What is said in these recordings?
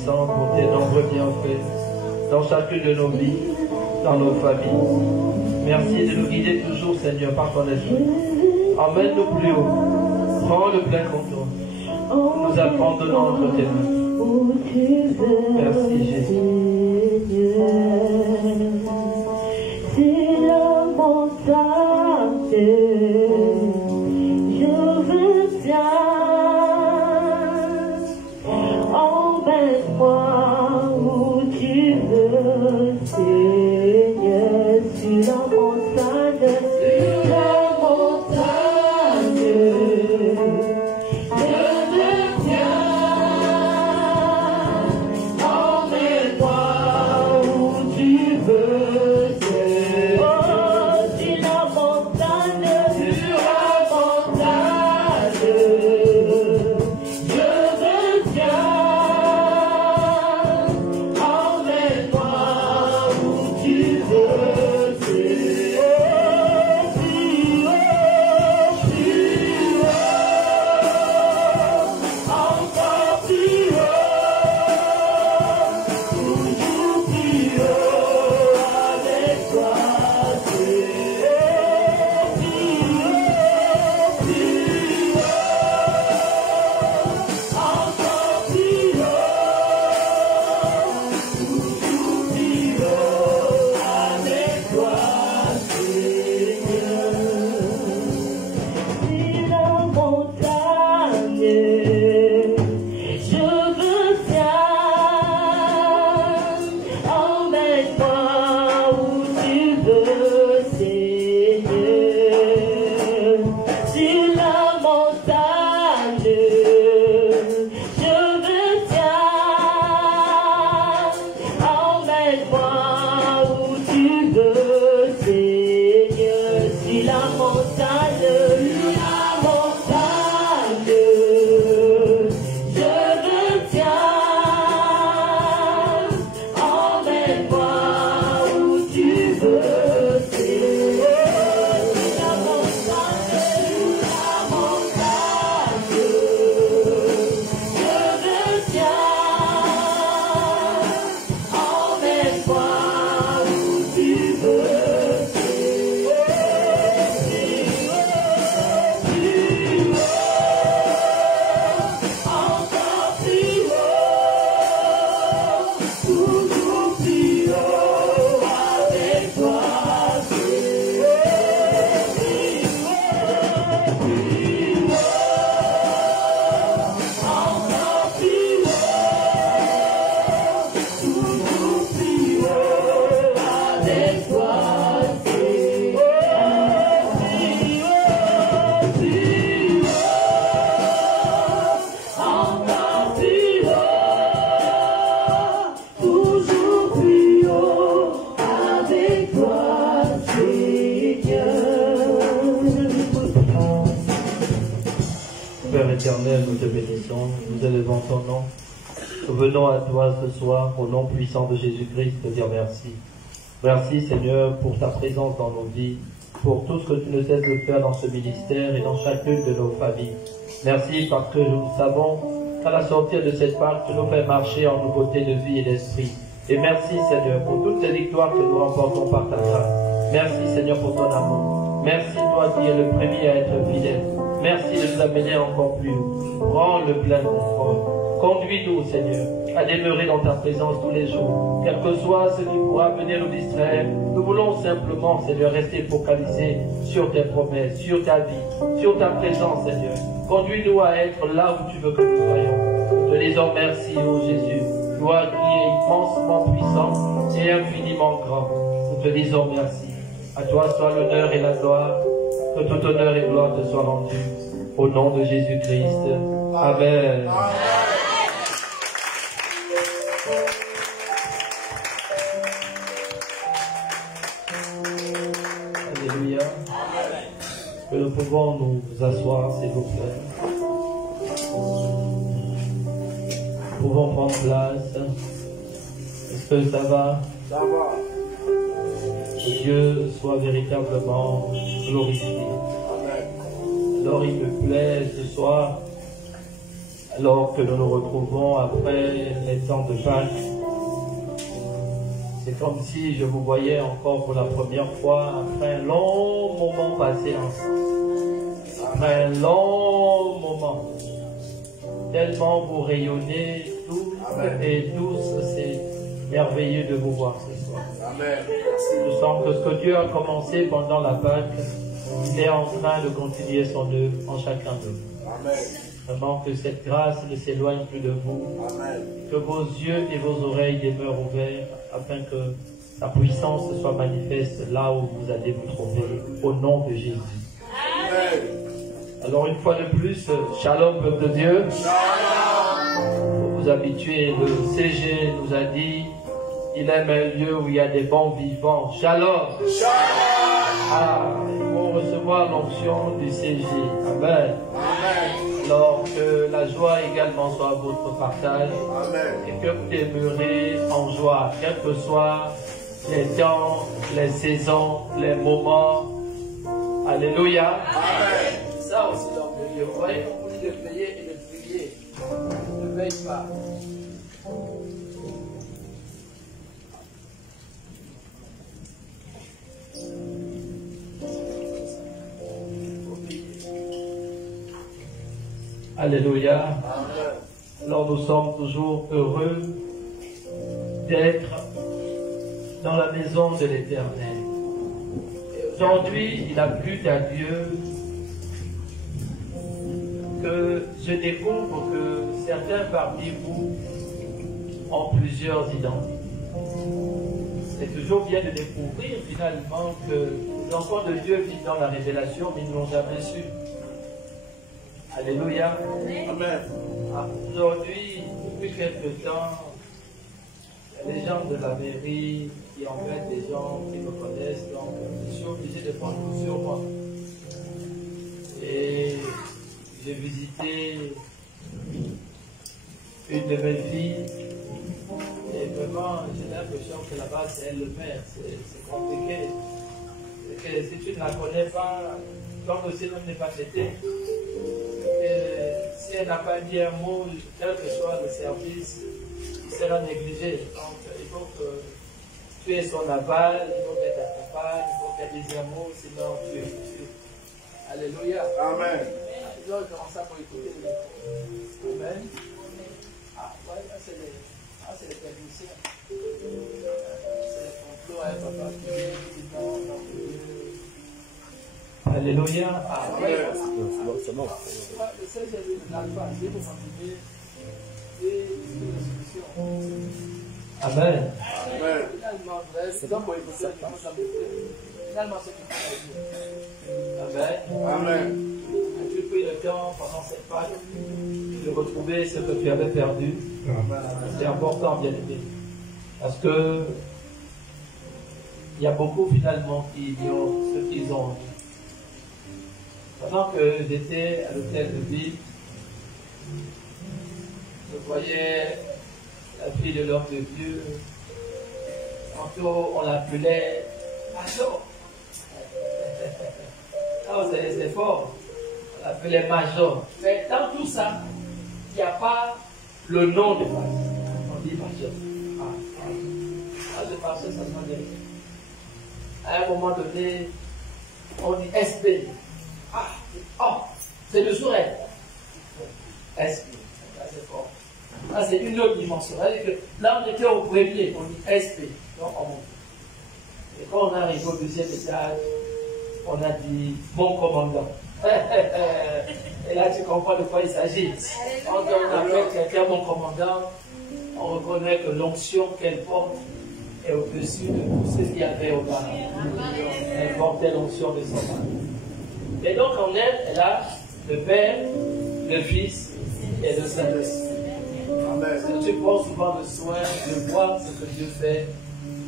reconnaissants pour tes nombreux bienfaits dans chacune de nos vies, dans nos familles. Merci de nous guider toujours, Seigneur, par ton esprit. Emmène-nous plus haut. Prends le plein contrôle. Nous abandonnons entre tes mains. Merci, Jésus. C'est la montagne, je veux bien. Emmène-moi où tu veux, Seigneur, sur la montagne, Éternel, nous te bénissons, nous élevons ton nom. Nous venons à toi ce soir, au nom puissant de Jésus-Christ, te dire merci. Merci Seigneur pour ta présence dans nos vies, pour tout ce que tu ne cesses de faire dans ce ministère et dans chacune de nos familles. Merci parce que nous savons qu'à la sortie de cette Pâque, tu nous fais marcher en nouveauté de vie et d'esprit. Et merci Seigneur pour toutes les victoires que nous remportons par ta grâce. Merci Seigneur pour ton amour. Merci toi qui es le premier à être fidèle. Merci de nous amener encore plus haut. Prends le plein contrôle. Conduis-nous, Seigneur, à demeurer dans ta présence tous les jours. Quel que soit ce qui pourra venir nous distraire, nous voulons simplement, Seigneur, rester focalisés sur tes promesses, sur ta vie, sur ta présence, Seigneur. Conduis-nous à être là où tu veux que nous soyons. Nous te disons merci, ô Jésus, toi qui es immensement puissant et infiniment grand. Nous te disons merci. À toi soit l'honneur et la gloire. Que tout honneur et gloire te soient rendus. Au nom de Jésus-Christ. Amen. Alléluia. Que nous pouvons nous asseoir, s'il vous plaît. Nous pouvons prendre place. Est-ce que ça va? Ça va. Que Dieu soit véritablement glorifié. Amen. Alors il me plaît ce soir, à Alors que nous nous retrouvons après les temps de Pâques, c'est comme si je vous voyais encore pour la première fois après un long moment passé ensemble. Après un long moment. Tellement vous rayonnez tous et tous, c'est merveilleux de vous voir ce soir. Amen. Je sens que ce que Dieu a commencé pendant la Pâque, il est en train de continuer son œuvre en chacun de vous. Amen. Vraiment que cette grâce ne s'éloigne plus de vous. Amen. Que vos yeux et vos oreilles demeurent ouverts afin que sa puissance soit manifeste là où vous allez vous trouver, au nom de Jésus. Amen. Alors une fois de plus, shalom peuple de Dieu. Pour vous habituer, le CG nous a dit, il aime un lieu où il y a des bons vivants. Shalom. Ah, il faut recevoir l'onction du CG. Amen. Amen. Alors que la joie également soit votre partage. Amen. Et que vous demeurez en joie, quels que soient les temps, les saisons, les moments. Alléluia. Amen. Ça aussi l'orgueil. Vous voyez, on vous dit de payer et de prier. Ne paye pas. Alléluia. Amen. Alors nous sommes toujours heureux d'être dans la maison de l'Éternel. Aujourd'hui, il a plu à Dieu que je découvre que certains parmi vous ont plusieurs identités. C'est toujours bien de découvrir finalement que les enfants de Dieu vivent dans la révélation, mais ils ne l'ont jamais su. Alléluia. Amen. Aujourd'hui, depuis quelque temps, il y a des gens de la mairie qui embêtent des gens qui me connaissent, donc je suis obligé de prendre tout sur moi. Et j'ai visité une de mes filles, et vraiment, j'ai l'impression que là-bas, c'est elle le père, c'est compliqué. Et que si tu ne la connais pas, quand le Seigneur n'est pas traité, si elle n'a pas dit un mot, quel que soit le service, il sera négligé. Donc, il faut que tu aies son aval, il faut qu'elle t'accompagne, il faut qu'elle dise un mot, sinon tu es foutu. Alléluia. Amen. Ils ont commencé à écouter le micro. Amen. Ah, ouais, là, c'est les techniciens. C'est les complots, hein, papa. Alléluia. Ah, ouais. C'est bon. C'est l'alpha, c'est pour continuer et les solutions. Amen. Amen. Finalement, c'est donc pour écouter finalement, c'est qui fait Amen. Amen. As-tu pris le temps pendant cette Pâque de retrouver ce que tu avais perdu? C'est important, bien aimé. Parce que il y a beaucoup finalement qui ignorent ce qu'ils ont. Pendant que j'étais à l'hôtel de ville, je voyais la fille de l'homme de Dieu. Tantôt, on l'appelait Major. Oh, c'est fort. On l'appelait Major. Mais dans tout ça, il n'y a pas le nom de Major. On dit Major. Je pensais que ça se rendait. À un moment donné, on dit SP. C'est le sourire. SP. C'est fort. Là, c'est une autre dimension. Là, on était au premier, on dit SP. Donc, on monte. Et quand on arrive au deuxième étage, on a dit mon commandant. Et là, tu comprends de quoi il s'agit. Quand on appelle quelqu'un mon commandant, on reconnaît que l'onction qu'elle porte est au-dessus de tout ce qu'il y avait auparavant. Elle portait l'onction de son mari. Et donc en elle a le Père, le Fils et le Saint-Esprit. Si tu prends souvent le soin de voir ce que Dieu fait,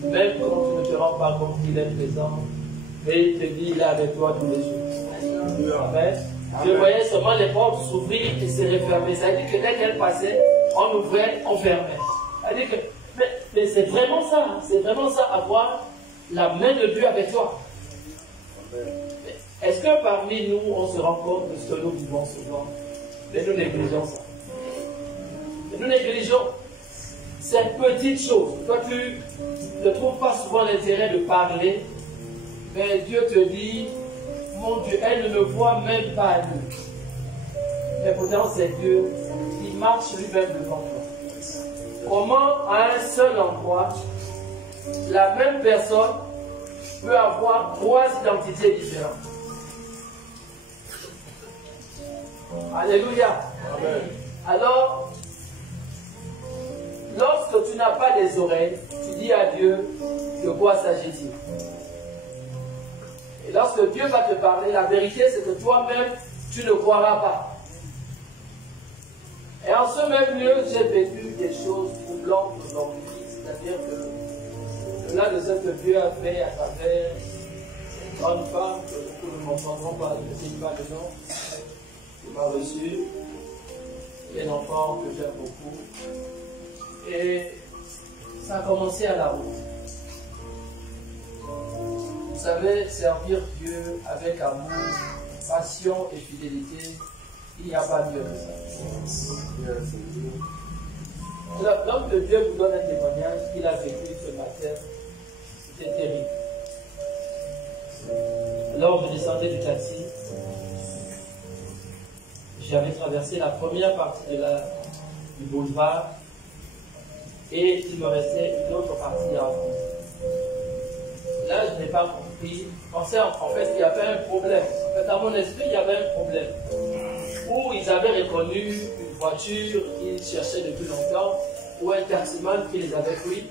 même quand tu ne te rends pas compte qu'il est présent, mais il te dit, il est avec toi tous les jours. Amen. Je voyais seulement les portes s'ouvrir et se refermer. Ça veut dire que dès qu'elle passait, on ouvrait, on fermait. Ça veut dire que, mais c'est vraiment ça, c'est vraiment ça, avoir la main de Dieu avec toi. Est-ce que parmi nous, on se rend compte de ce que nous vivons souvent? Mais nous négligeons ça. nous négligeons ces petites choses. Toi, tu ne trouves pas souvent l'intérêt de parler, mais Dieu te dit, mon Dieu, elle ne me voit même pas à lui. Mais pourtant, c'est Dieu qui marche lui-même devant toi. Comment, à un seul endroit, la même personne peut avoir trois identités différentes? Alléluia. Amen. Alors, lorsque tu n'as pas des oreilles, tu dis à Dieu, de quoi s'agit-il? Et lorsque Dieu va te parler, la vérité c'est que toi-même, tu ne croiras pas. Et en ce même lieu, j'ai vécu des choses troublantes aujourd'hui, c'est-à-dire que là, de ce que Dieu a fait à travers cette grande femme, que beaucoup ne m'entendront pas, je ne sais pas le nom, qui m'a reçu, un enfant que j'aime beaucoup. Et ça a commencé à la route. Vous savez, servir Dieu avec amour, passion et fidélité, il n'y a pas mieux que ça. L'homme de Dieu vous donne un témoignage qu'il a vécu ce matin. C'était terrible. Alors je descendais du taxi. J'avais traversé la première partie du boulevard et il me restait une autre partie à faire. Là, je n'ai pas compris. Je pensais en fait qu'il y avait un problème. En fait, dans mon esprit, il y avait un problème. Où ils avaient reconnu une voiture qu'ils cherchaient depuis longtemps, ou un taximan qui les avait pris.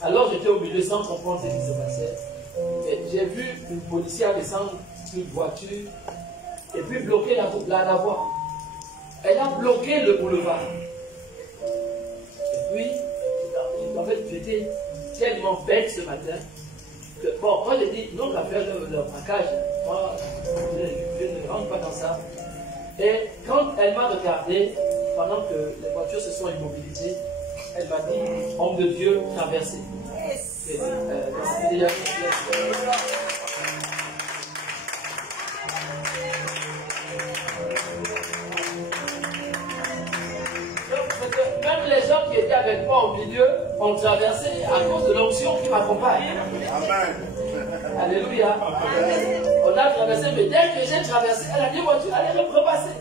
Alors j'étais au milieu sans comprendre ce qui se passait. Et j'ai vu une policière descendre une voiture et puis bloquer la voie. Elle a bloqué le boulevard. Et puis, en fait, j'étais tellement bête ce matin que, bon, moi j'ai dit, non, l'affaire de braquage, moi, je ne rentre pas dans ça. Et quand elle m'a regardé, pendant que les voitures se sont immobilisées, elle m'a dit, homme de Dieu, traversez. Même les gens qui étaient avec moi au milieu ont traversé à cause de l'onction qui m'accompagne. Amen. Alléluia. On a traversé, mais dès que j'ai traversé, elle a dit, voiture, allez repasser.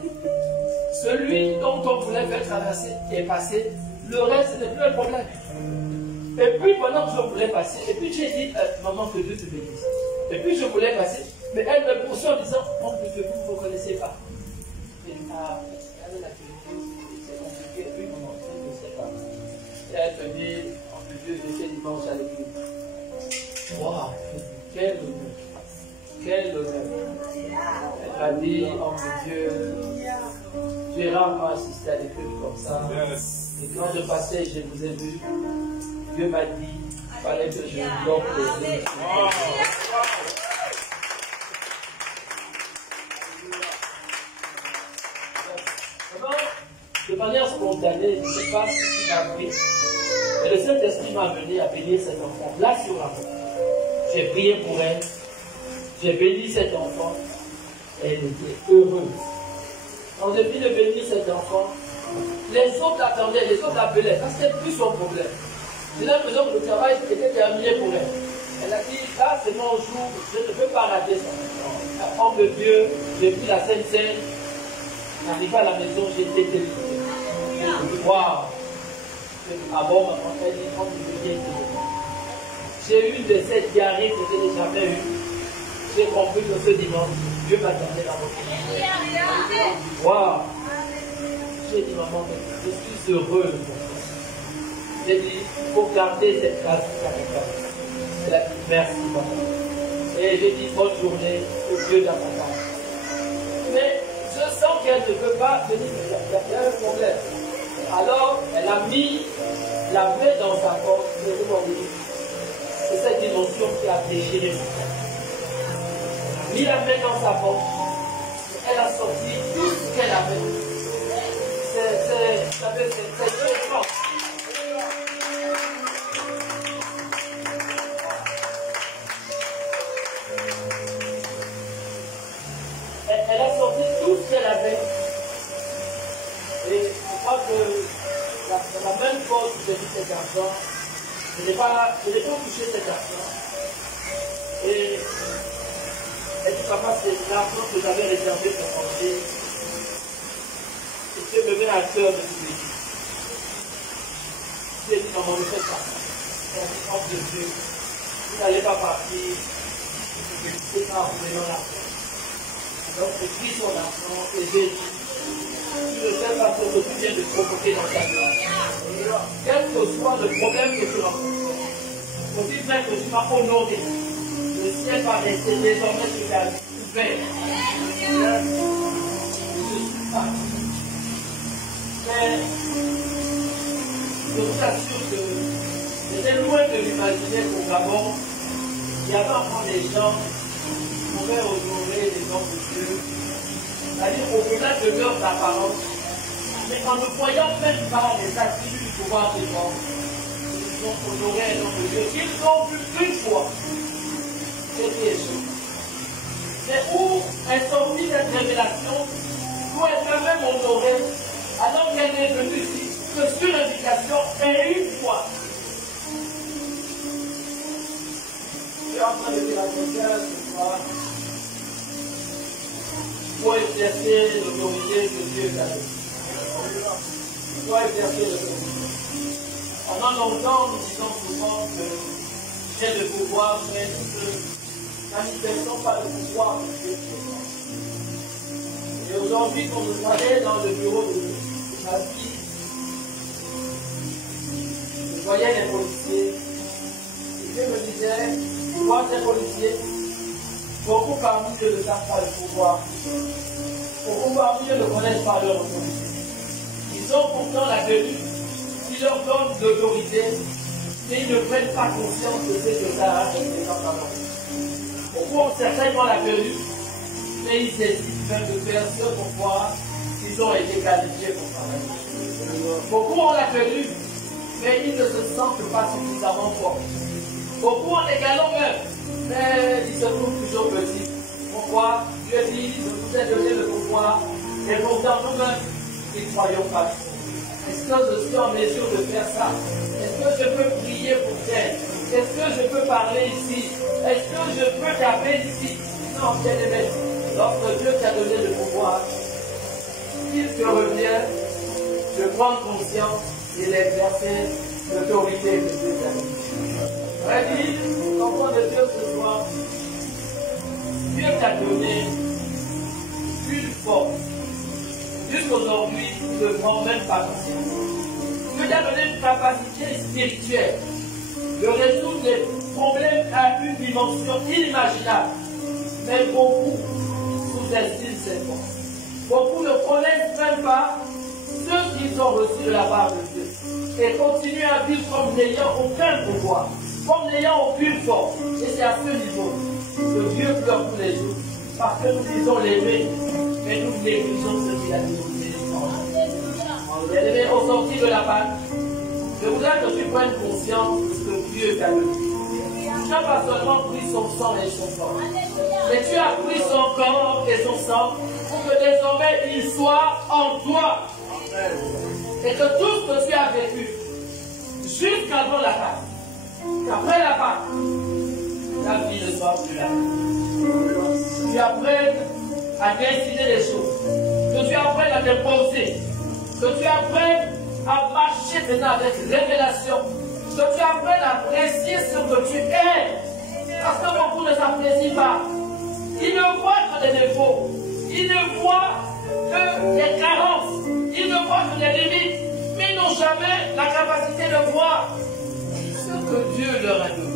Celui dont on voulait faire traverser est passé. Le reste, ce n'est plus un problème. Et puis, pendant que je voulais passer, et puis j'ai dit, maman, que Dieu te bénisse. Et puis je voulais passer, mais elle me poursuit en disant, oh, que vous ne vous connaissez pas. Et elle est la c'est compliqué, oui, maman, je ne sais pas. Et elle me dit, oh, Dieu, j'étais dimanche à l'église. Waouh, quel honneur. Quel honneur. Elle m'a dit, oh mon Dieu, j'ai rarement assisté à des trucs comme ça. Et quand je passais, je vous ai vu, Dieu m'a dit, il fallait que je bloque les yeux. De manière spontanée, je ne sais pas ce qui m'a pris. Mais le Saint-Esprit m'a amené à bénir cet enfant, là sur la route. J'ai prié pour elle. J'ai béni cet enfant. Et elle était heureuse. Quand j'ai fini de bénir cet enfant, les autres l'attendaient, les autres l'appelaient. Ça, c'était plus son problème. J'ai l'impression que le travail était terminé pour elle. Elle a dit, là, c'est mon jour, je ne peux pas rater ça. Homme de Dieu, j'ai pris la Sainte Seine. Arrivé à la maison, j'étais délivré. Waouh! Ah bon, maman, elle dit, homme de Dieu, j'ai eu de cette diarrhée que je n'ai jamais eue. J'ai compris que ce dimanche, Dieu m'attendait dans mon cœur. Waouh! J'ai dit, maman, je suis heureuse pour toi. J'ai dit, il faut garder cette grâce caritative. Elle a dit, merci, maman. Et j'ai dit, bonne journée, que Dieu dans ta part. Mais je sens qu'elle ne peut pas venir, il y a un problème. Alors, elle a mis la main dans sa poche, c'est cette dimension qui a déchiré mon cœur. Elle a mis la main dans sa poche, elle a sorti tout ce qu'elle avait. C'est très fort. Elle a sorti tout ce qu'elle avait. Et je crois que la cet argent, je n'ai pas touché cet argent. Et dit papa, c'est l'argent que j'avais réservé pour manger. Et Dieu me met à cœur de tout les jours. Dieu dit, maman, ne faites pas ça. C'est un homme de Dieu. Vous n'allez pas partir. Je ne sais pas en prenant l'argent. Donc, j'ai pris son argent et j'ai dit, tu ne fais pas ce que tu viens de provoquer dans ta vie. Quel que soit le problème que tu rencontres, aussi bien que tu m'as honoré, le ciel va rester désormais sur ta vie ouvert. Je suis parti. Mais je vous assure que j'étais loin de l'imaginer qu'au Gabon, il y avait encore des gens qui pouvaient honorer les hommes de Dieu. C'est-à-dire au-delà de leur apparence, mais en ne voyant même pas les attributs du pouvoir des hommes, ils ont honoré un homme de Dieu. Ils ont vu une fois ce qui est chose. Mais où est sortie cette révélation, où est quand même honorée, alors qu'elle est venue ici, que sur l'indication, et une fois. Je suis en train de dire à quelqu'un ce soir, pour exercer l'autorité que Dieu t'a donnée. Pour exercer l'autorité. Pendant longtemps, nous disons souvent que j'ai le pouvoir, mais nous ne manifestons pas le pouvoir de Dieu. Et aujourd'hui, quand nous allons dans le bureau de ma fille, je voyais les policiers. Et Dieu me disait, tu vois ces policiers, beaucoup parmi eux ne savent pas le pouvoir. Beaucoup parmi eux ne connaissent pas leur autorité. Ils ont pourtant la tenue qui leur donne l'autorité, mais ils ne prennent pas conscience de ce que ça a été dans la langue. Beaucoup ont certainement la tenue, mais ils hésitent même de faire ce pourquoi ils ont été qualifiés pour travailler. Beaucoup ont la tenue, mais ils ne se sentent pas suffisamment forts. Beaucoup ont les galons même, mais ils se trouvent toujours petits. Pourquoi? Dieu dit, je vous ai donné le pouvoir, et pourtant nous-mêmes, nous ne croyons pas. Est-ce que je suis en mesure de faire ça? Est-ce que je peux prier pour elle? Est-ce que je peux parler ici? Est-ce que je peux taper ici? Non, bien aimé, lorsque Dieu t'a donné le pouvoir, s'il te revient de prendre conscience et d'exercer l'autorité que Dieu t'a donnée. Vrai dit, l'enfant de Dieu ce soir, Dieu t'a donné une force. Jusqu'aujourd'hui, nous ne prend même pas conscience. Dieu t'a donné une capacité spirituelle de résoudre les problèmes à une dimension inimaginable. Mais beaucoup sous-estiment cette force. Beaucoup ne connaissent même pas ce qu'ils ont reçu de la part de Dieu. Et continuent à vivre comme n'ayant aucun pouvoir, comme n'ayant aucune force. Et c'est à ce niveau que Dieu pleure tous les jours. Parce que nous disons l'aimer, mais nous négligeons ce qu'il a dit. Bien-aimé, au sortir de la panne, je voudrais que tu prennes conscience de ce que Dieu t'a donné. Tu n'as pas seulement pris son sang et son corps, mais tu as pris son corps et son sang pour que désormais il soit en toi. Et que tout ce que tu as vécu jusqu'avant la panne, qu'après la panne, ta vie ne soit plus là. Tu apprennes à décider les choses, que tu apprennes à te poser, que tu apprennes à marcher maintenant avec révélation, que tu apprennes à apprécier ce que tu es. Parce que beaucoup ne s'apprécient pas. Ils ne voient que des défauts, ils ne voient que des carences, ils ne voient que des limites, mais ils n'ont jamais la capacité de voir ce que Dieu leur a donné.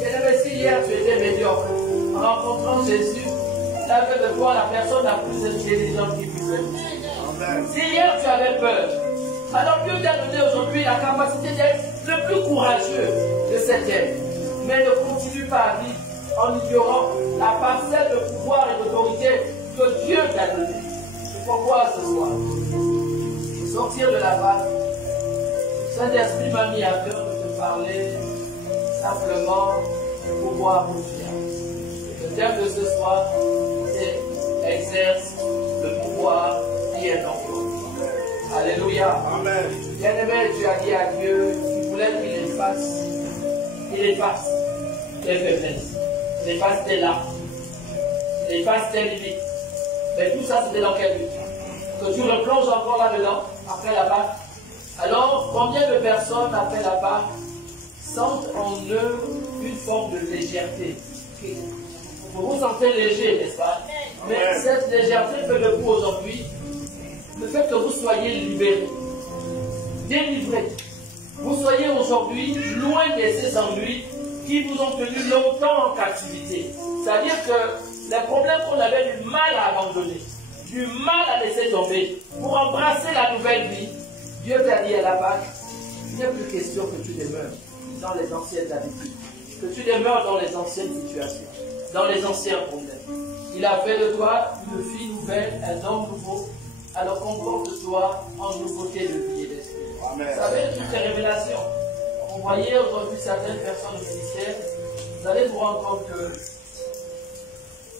Et si hier tu étais médiocre, en rencontrant Jésus, tu avais de voir la personne la plus intelligente qui pouvait. Si hier tu avais peur, alors Dieu t'a donné aujourd'hui la capacité d'être le plus courageux de cette terre. Mais ne continue pas à vivre en ignorant la parcelle de pouvoir et d'autorité que Dieu t'a donnée. C'est pourquoi ce soir, sortir de la base, Saint-Esprit m'a mis à cœur de te parler simplement du pouvoir confiant. Le thème de ce soir, c'est exerce le pouvoir qui est en toi. Alléluia. Amen. Bien-aimé, tu as dit à Dieu, tu voulais qu'il efface tes faiblesses, il efface tes larmes, il efface tes limites. Mais tout ça, c'était dans quel but? Que tu replonges encore là-dedans, après la Pâque. Alors, combien de personnes, après la Pâque, sentent en eux une forme de légèreté? Vous vous sentez léger, n'est-ce pas? Mais cette légèreté fait de vous aujourd'hui le fait que vous soyez libérés, délivrés. Vous soyez aujourd'hui loin de ces ennuis qui vous ont tenu longtemps en captivité. C'est-à-dire que les problèmes qu'on avait du mal à abandonner, du mal à laisser tomber, pour embrasser la nouvelle vie, Dieu t'a dit à la Pâque, il n'est plus question que tu demeures dans les anciennes habitudes, que tu demeures dans les anciennes situations, dans les anciens problèmes. Il a fait de toi une fille nouvelle, un homme nouveau, alors comporte-toi en nouveauté de vie et d'esprit. Vous savez, toutes ces révélations, vous voyez aujourd'hui certaines personnes au ministère, vous allez vous rendre compte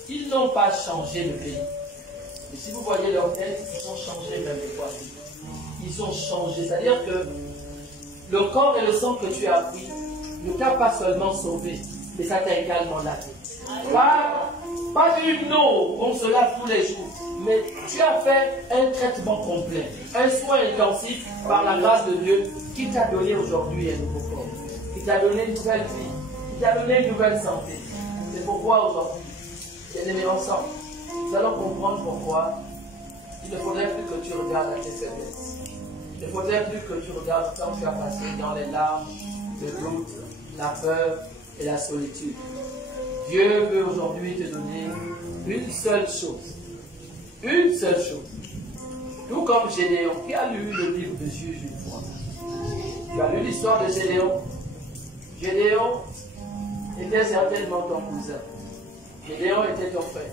qu'ils n'ont pas changé le pays. Et si vous voyez leur tête, ils ont changé même les poids. Ils ont changé. C'est-à-dire que le corps et le sang que tu as pris ne t'a pas seulement sauvé, mais ça t'a également lavé. Pas une eau, on se lave tous les jours, mais tu as fait un traitement complet, un soin intensif par la grâce de Dieu qui t'a donné aujourd'hui un nouveau corps, qui t'a donné une nouvelle vie, qui t'a donné une nouvelle santé. C'est pourquoi aujourd'hui, bien-aimés ensemble, nous allons comprendre pourquoi il ne faudrait plus que tu regardes à tes faiblesses. Il ne faudrait plus que tu regardes quand tu as passé dans les larmes, le doute, la peur et la solitude. Dieu veut aujourd'hui te donner une seule chose. Une seule chose. Tout comme Gédéon, qui a lu le livre de Juges une fois. Tu as lu l'histoire de Gédéon. Gédéon était certainement ton cousin. Gédéon était ton frère.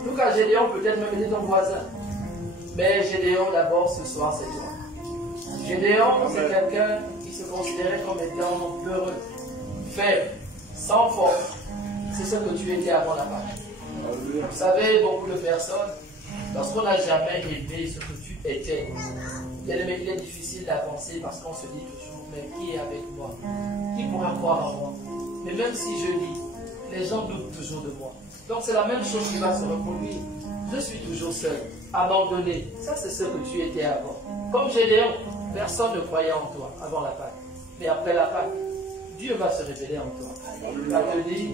En tout cas, Gédéon peut-être même était ton voisin. Mais Gédéon, d'abord, ce soir, c'est toi. Gédéon, c'est quelqu'un qui se considérait comme étant peureux, faible, sans force. C'est ce que tu étais avant la Pâque. Vous savez, beaucoup de personnes, lorsqu'on n'a jamais aimé ce que tu étais, il est difficile d'avancer parce qu'on se dit toujours, mais qui est avec moi? Qui pourra croire en moi? Mais même si je lis, les gens doutent toujours de moi. Donc c'est la même chose qui va se reproduire. Je suis toujours seul, abandonné. Ça, c'est ce que tu étais avant. Comme Gédéon, personne ne croyait en toi avant la Pâque. Mais après la Pâque, Dieu va se révéler en toi. Il va te dire,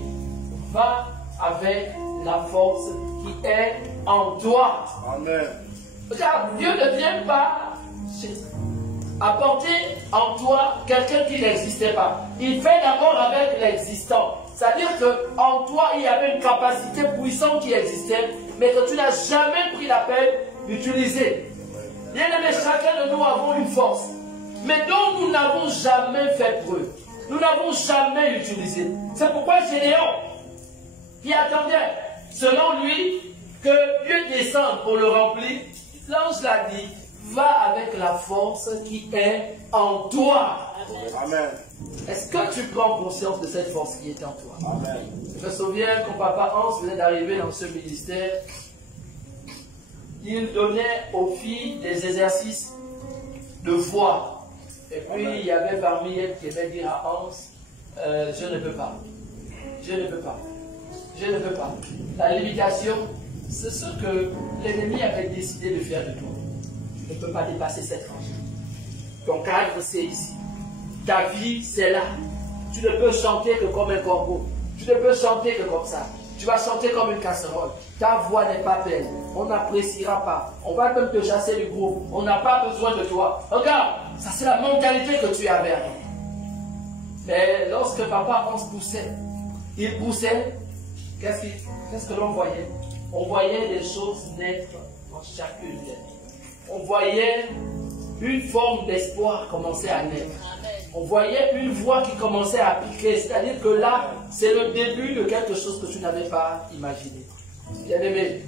va avec la force qui est en toi. Amen. Regarde, Dieu ne vient pas apporter en toi quelqu'un qui n'existait pas. Il fait d'abord avec l'existant. C'est-à-dire qu'en toi, il y avait une capacité puissante qui existait, mais que tu n'as jamais pris la peine d'utiliser. Bien aimé, chacun de nous avons une force, mais dont nous n'avons jamais fait preuve. Nous n'avons jamais utilisé. C'est pourquoi Gédéon, qui attendait, selon lui, que Dieu descende pour le remplir, l'ange l'a dit, va avec la force qui est en toi. Amen. Est-ce que tu prends conscience de cette force qui est en toi? Amen. Je me souviens quand papa Hans venait d'arriver dans ce ministère, il donnait aux filles des exercices de foi. Et puis il y avait parmi elles qui aimait dire à Hans, je ne peux pas. Je ne peux pas. Je ne peux pas. La limitation, c'est ce que l'ennemi avait décidé de faire de toi. Tu ne peux pas dépasser cette range. Ton cadre, c'est ici. Ta vie, c'est là. Tu ne peux chanter que comme un corbeau. Tu ne peux chanter que comme ça. Tu vas chanter comme une casserole. Ta voix n'est pas belle. On n'appréciera pas. On va même te chasser du groupe. On n'a pas besoin de toi. Regarde, ça c'est la mentalité que tu avais avant. Mais lorsque papa Hans poussait, il poussait, qu'est-ce que l'on voyait? On voyait des choses naître en chacune d'elles. On voyait une forme d'espoir commencer à naître. On voyait une voix qui commençait à piquer. C'est-à-dire que là, c'est le début de quelque chose que tu n'avais pas imaginé. Bien-aimé,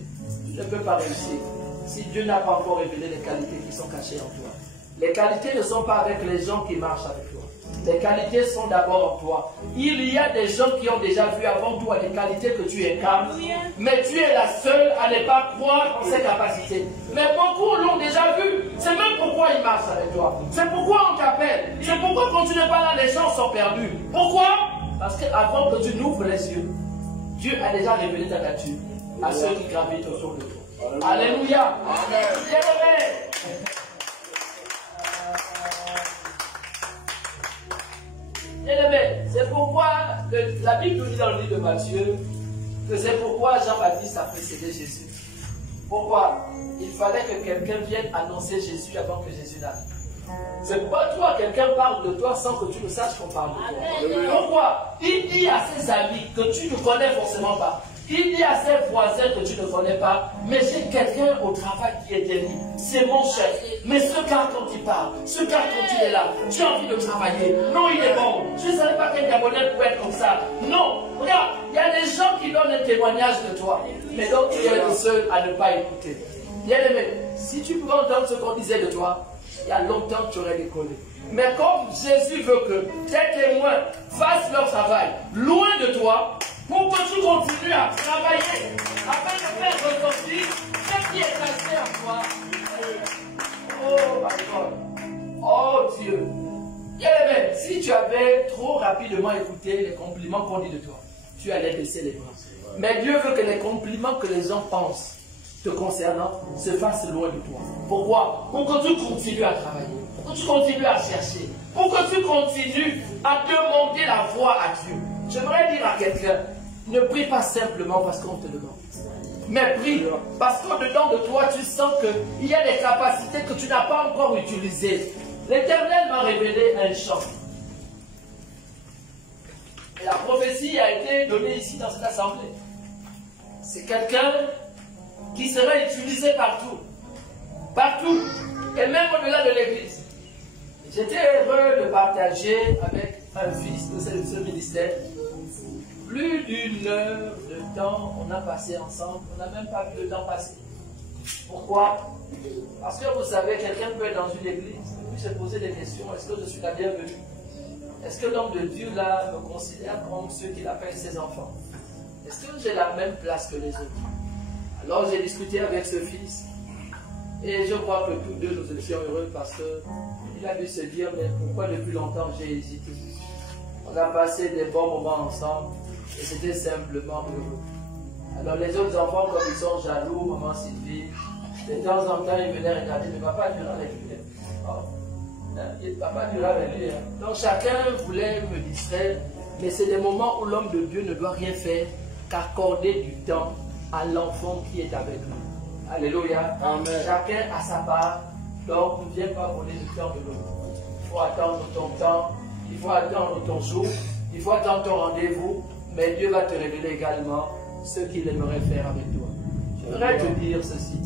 tu ne peux pas réussir si Dieu n'a pas encore révélé les qualités qui sont cachées en toi. Les qualités ne sont pas avec les gens qui marchent avec toi. Les qualités sont d'abord en toi. Il y a des gens qui ont déjà vu avant toi les qualités que tu incarnes, mais tu es la seule à ne pas croire en ces capacités. Mais beaucoup l'ont déjà vu. C'est même pourquoi ils marchent avec toi. C'est pourquoi on t'appelle. C'est pourquoi quand tu n'es pas là, les gens sont perdus. Pourquoi? Parce qu'avant que tu n'ouvres les yeux, Dieu a déjà révélé ta nature à ceux qui gravitent autour de toi. Alléluia. C'est pourquoi la Bible nous dit dans le livre de Matthieu que c'est pourquoi Jean-Baptiste a précédé Jésus. Pourquoi? Il fallait que quelqu'un vienne annoncer Jésus avant que Jésus n'arrive. C'est pas toi, quelqu'un parle de toi sans que tu ne saches qu'on parle de toi. Pourquoi? Il dit à ses amis que tu ne connais forcément pas. Il dit à ses voisins que tu ne connais pas, mais j'ai quelqu'un au travail qui est ennemi. C'est mon chef. Mais ce gars quand il parle, ce gars quand il est là, tu as envie de travailler. Non, il est bon. Je ne savais pas qu'un Gabonais pouvait être comme ça. Non, regarde, il y a des gens qui donnent un témoignage de toi, mais donc tu es le seul à ne pas écouter. Bien aimé, si tu pouvais entendre ce qu'on disait de toi, il y a longtemps tu aurais décollé. Mais comme Jésus veut que tes témoins fassent leur travail loin de toi, pour que tu continues à travailler afin de faire ressortir ce qui est caché en toi. Oh my God. Oh Dieu. Bien aimé, si tu avais trop rapidement écouté les compliments qu'on dit de toi, tu allais baisser les bras. Mais Dieu veut que les compliments que les gens pensent te concernant se fassent loin de toi. Pourquoi? Pour que tu continues à travailler, pour que tu continues à chercher, pour que tu continues à demander la voix à Dieu. J'aimerais dire à quelqu'un, ne prie pas simplement parce qu'on te demande, mais prie parce qu'au-dedans de toi, tu sens qu'il y a des capacités que tu n'as pas encore utilisées. L'Éternel m'a révélé un chant. Et la prophétie a été donnée ici dans cette assemblée. C'est quelqu'un qui sera utilisé partout. Partout. Et même au-delà de l'église. J'étais heureux de partager avec un fils de ce ministère. Plus d'une heure de temps, on a passé ensemble. On n'a même pas vu le temps passer. Pourquoi? Parce que vous savez, quelqu'un peut être dans une église et puis se poser des questions. Est-ce que je suis la bienvenue? Est-ce que l'homme de Dieu là me considère comme ceux qu'il appelle ses enfants? Est-ce que j'ai la même place que les autres? Alors j'ai discuté avec ce fils et je crois que tous deux nous étions heureux parce qu'il a dû se dire, mais pourquoi depuis longtemps j'ai hésité? On a passé des bons moments ensemble et c'était simplement heureux. Alors les autres enfants, comme ils sont jaloux, maman Sylvie, de temps en temps ils venaient regarder, mais papa Durand est lui. Papa Durand est lui. Donc chacun voulait me distraire, mais c'est des moments où l'homme de Dieu ne doit rien faire qu'accorder du temps à l'enfant qui est avec nous. Alléluia. Amen. Chacun a sa part, donc ne viens pas voler le temps de l'autre. Il faut attendre ton temps, il faut attendre ton jour, il faut attendre ton rendez-vous, mais Dieu va te révéler également ce qu'il aimerait faire avec toi. Je voudrais te dire ceci.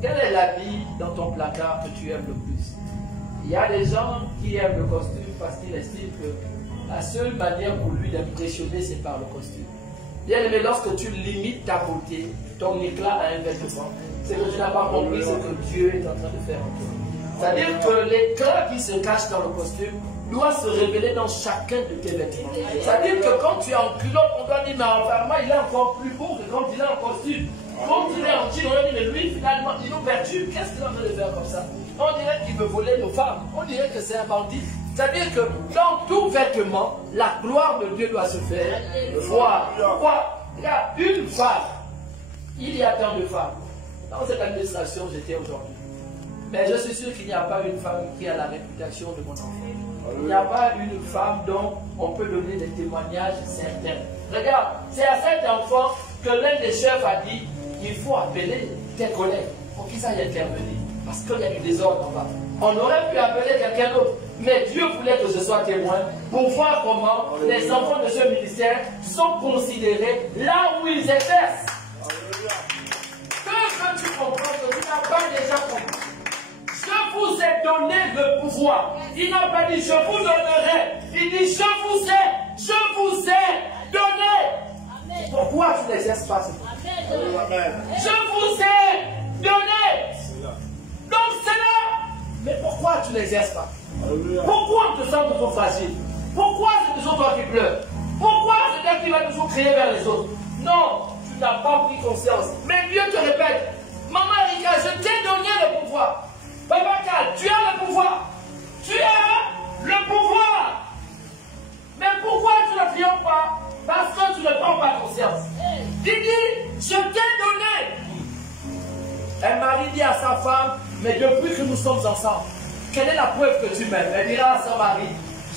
Quel est l'habit dans ton placard que tu aimes le plus? Il y a des gens qui aiment le costume parce qu'ils estiment que la seule manière pour lui d'impressionner, c'est par le costume. Bien aimé, lorsque tu limites ta beauté, ton éclat à un vêtement, c'est que tu n'as pas compris ce que Dieu est en train de faire en toi. C'est-à-dire que l'éclat qui se cache dans le costume doit se révéler dans chacun de tes vêtements. C'est-à-dire que quand tu es en culotte, on doit dire, mais apparemment, il est encore plus beau que quand il est en costume. Quand il est en jean, on doit dire, mais lui, finalement, il nous perturbe. Qu'est-ce qu'il est en train de faire comme ça? On dirait qu'il veut voler nos femmes. On dirait que c'est un bandit. C'est-à-dire que dans tout vêtement, la gloire de Dieu doit se faire voir. Pourquoi? Regarde, une femme, il y a tant de femmes. Dans cette administration, j'étais aujourd'hui. Mais je suis sûr qu'il n'y a pas une femme qui a la réputation de mon enfant. Il n'y a pas une femme dont on peut donner des témoignages certains. Regarde, c'est à cet enfant que l'un des chefs a dit, il faut appeler tes collègues pour qu'ils aillent intervenir. Parce qu'il y a du désordre en bas. On aurait pu appeler quelqu'un d'autre. Mais Dieu voulait que je sois témoin pour voir comment les enfants de ce ministère sont considérés là où ils exercent. Que tu comprends que tu n'as pas déjà compris. Je vous ai donné le pouvoir. Il n'a pas dit je vous donnerai. Il dit je vous ai donné. Pourquoi tu n'exerces pas ce pouvoir? Je vous ai donné. Donc c'est là. Mais pourquoi tu n'exerces pas? Pourquoi on te sent toujours fragile? Pourquoi c'est toujours toi qui pleures? Pourquoi c'est toi qui va toujours crier vers les autres? Non, tu n'as pas pris conscience. Mais Dieu te répète, Maman Erika, je t'ai donné le pouvoir. Papa Cal, tu as le pouvoir. Tu as le pouvoir. Mais pourquoi tu ne triomphes pas? Parce que tu ne prends pas conscience. Il dit, je t'ai donné. Un mari dit à sa femme, mais depuis que nous sommes ensemble, quelle est la preuve que tu m'aimes? Elle dira à son mari,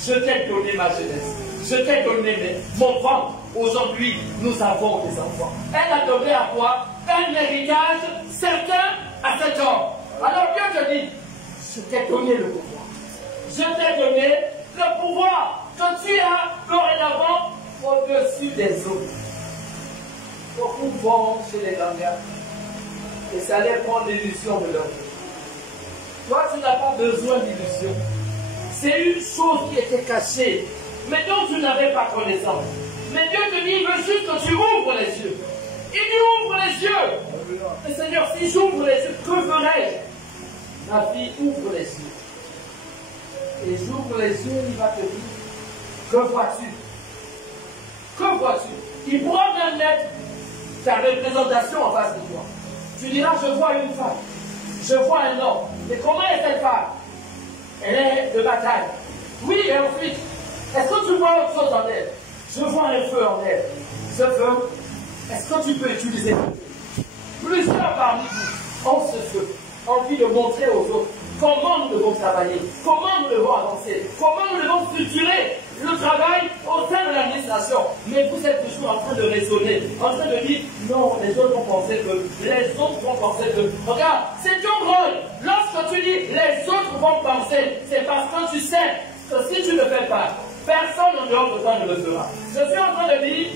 je t'ai donné ma jeunesse. Je t'ai donné mon ventre. Aujourd'hui, nous avons des enfants. Elle a donné à quoi? Un héritage certain à cet homme. Alors Dieu te dit, je t'ai donné le pouvoir. Je t'ai donné le pouvoir que tu as dorénavant au-dessus des autres. Beaucoup vont chez les grands-mères et ça les prend l'illusion de leur vie. Toi, tu n'as pas besoin d'illusion. C'est une chose qui était cachée, mais dont tu n'avais pas connaissance. Mais Dieu te dit, il veut juste que tu ouvres les yeux. Il dit, ouvre les yeux. Mais Seigneur, si j'ouvre les yeux, que ferai-je? Ma fille, ouvre les yeux. Et j'ouvre les yeux, il va te dire, que vois-tu? Que vois-tu? Il pourra même mettre ta représentation en face de toi. Tu diras, je vois une femme. Je vois un homme. Mais comment est cette femme? Elle est de bataille. Oui, et ensuite, est-ce que tu vois autre chose en elle? Je vois un feu en elle. Ce feu, est-ce que tu peux utiliser? Plusieurs parmi vous ont ce feu, envie de montrer aux autres comment nous devons travailler, comment nous devons avancer, comment nous devons structurer le travail au sein de l'administration. Mais vous êtes toujours en train de raisonner, en train de dire, non, les autres vont penser que, les autres vont penser que. Regarde, c'est ton rôle. Lorsque tu dis, les autres vont penser, c'est parce que tu sais que si tu ne le fais pas, personne en dehors de toi ne le fera. Je suis en train de dire,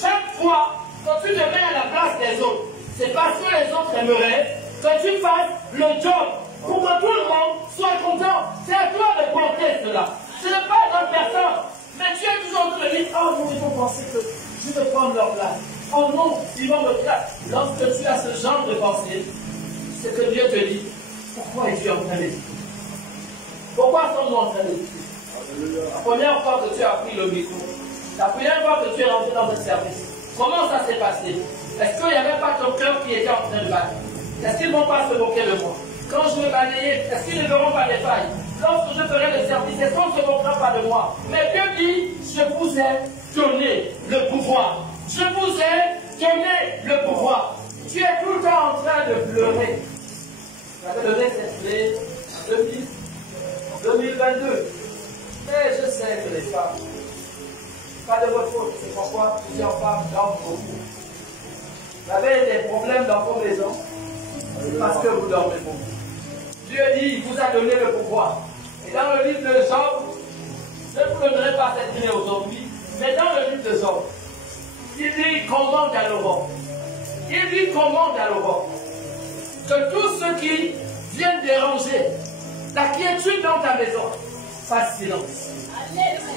chaque fois que tu te mets à la place des autres, c'est parce que les autres aimeraient que tu fasses le job pour que tout le monde soit content. C'est à toi de porter cela. Ce n'est pas une autre personne. Mais tu es toujours en train de dire, oh non, ils vont penser que je vais prendre leur place. Oh non, ils vont me faire. Lorsque tu as ce genre de pensée, c'est que Dieu te dit, pourquoi es-tu en train d'écouter? Pourquoi sommes-nous en train d'écouter? La première fois que tu as pris le micro, la première fois que tu es rentré dans le service, comment ça s'est passé? Est-ce qu'il n'y avait pas ton cœur qui était en train de battre? Est-ce qu'ils ne vont pas se moquer de moi? Quand je vais balayer, est-ce qu'ils ne verront pas les failles? Lorsque je ferai le service, est-ce qu'on ne se moquera pas de moi? Mais Dieu dit, je vous ai donné le pouvoir. Je vous ai donné le pouvoir. Tu es tout le temps en train de pleurer. J'avais donné cette clé en 2022. Mais je sais que les femmes, pas de votre faute, c'est pourquoi plusieurs femmes dorment beaucoup. Vous avez des problèmes dans vos maisons, parce que vous dormez beaucoup. Dieu dit, il vous a donné le pouvoir. Et dans le livre de Job, je ne vous donnerai pas cette clé aujourd'hui, mais dans le livre de Job, il dit, commande à l'aurore. Il dit, commande à l'aurore. Que tous ceux qui viennent déranger la quiétude dans ta maison, fasse silence.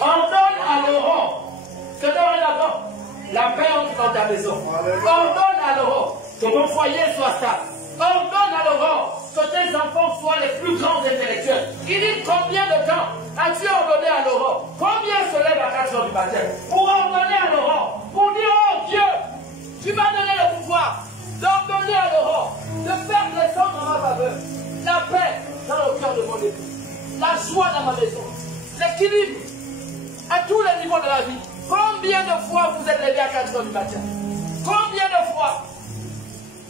Ordonne à l'aurore que dorénavant, la paix entre dans ta maison. Ordonne à l'aurore que ton foyer soit stable. Ordonne à l'aurore que tes enfants soient les plus grands intellectuels. Il dit combien de temps as-tu ordonné à l'aurore? Combien se lève à 4 heures du matin pour ordonner à l'aurore? Pour dire, oh Dieu, tu m'as donné le pouvoir d'ordonner à l'aurore, de faire descendre dans ma faveur la paix dans le cœur de mon époux, la joie dans ma maison, l'équilibre à tous les niveaux de la vie. Combien de fois vous êtes levé à 4 heures du matin? Combien de fois?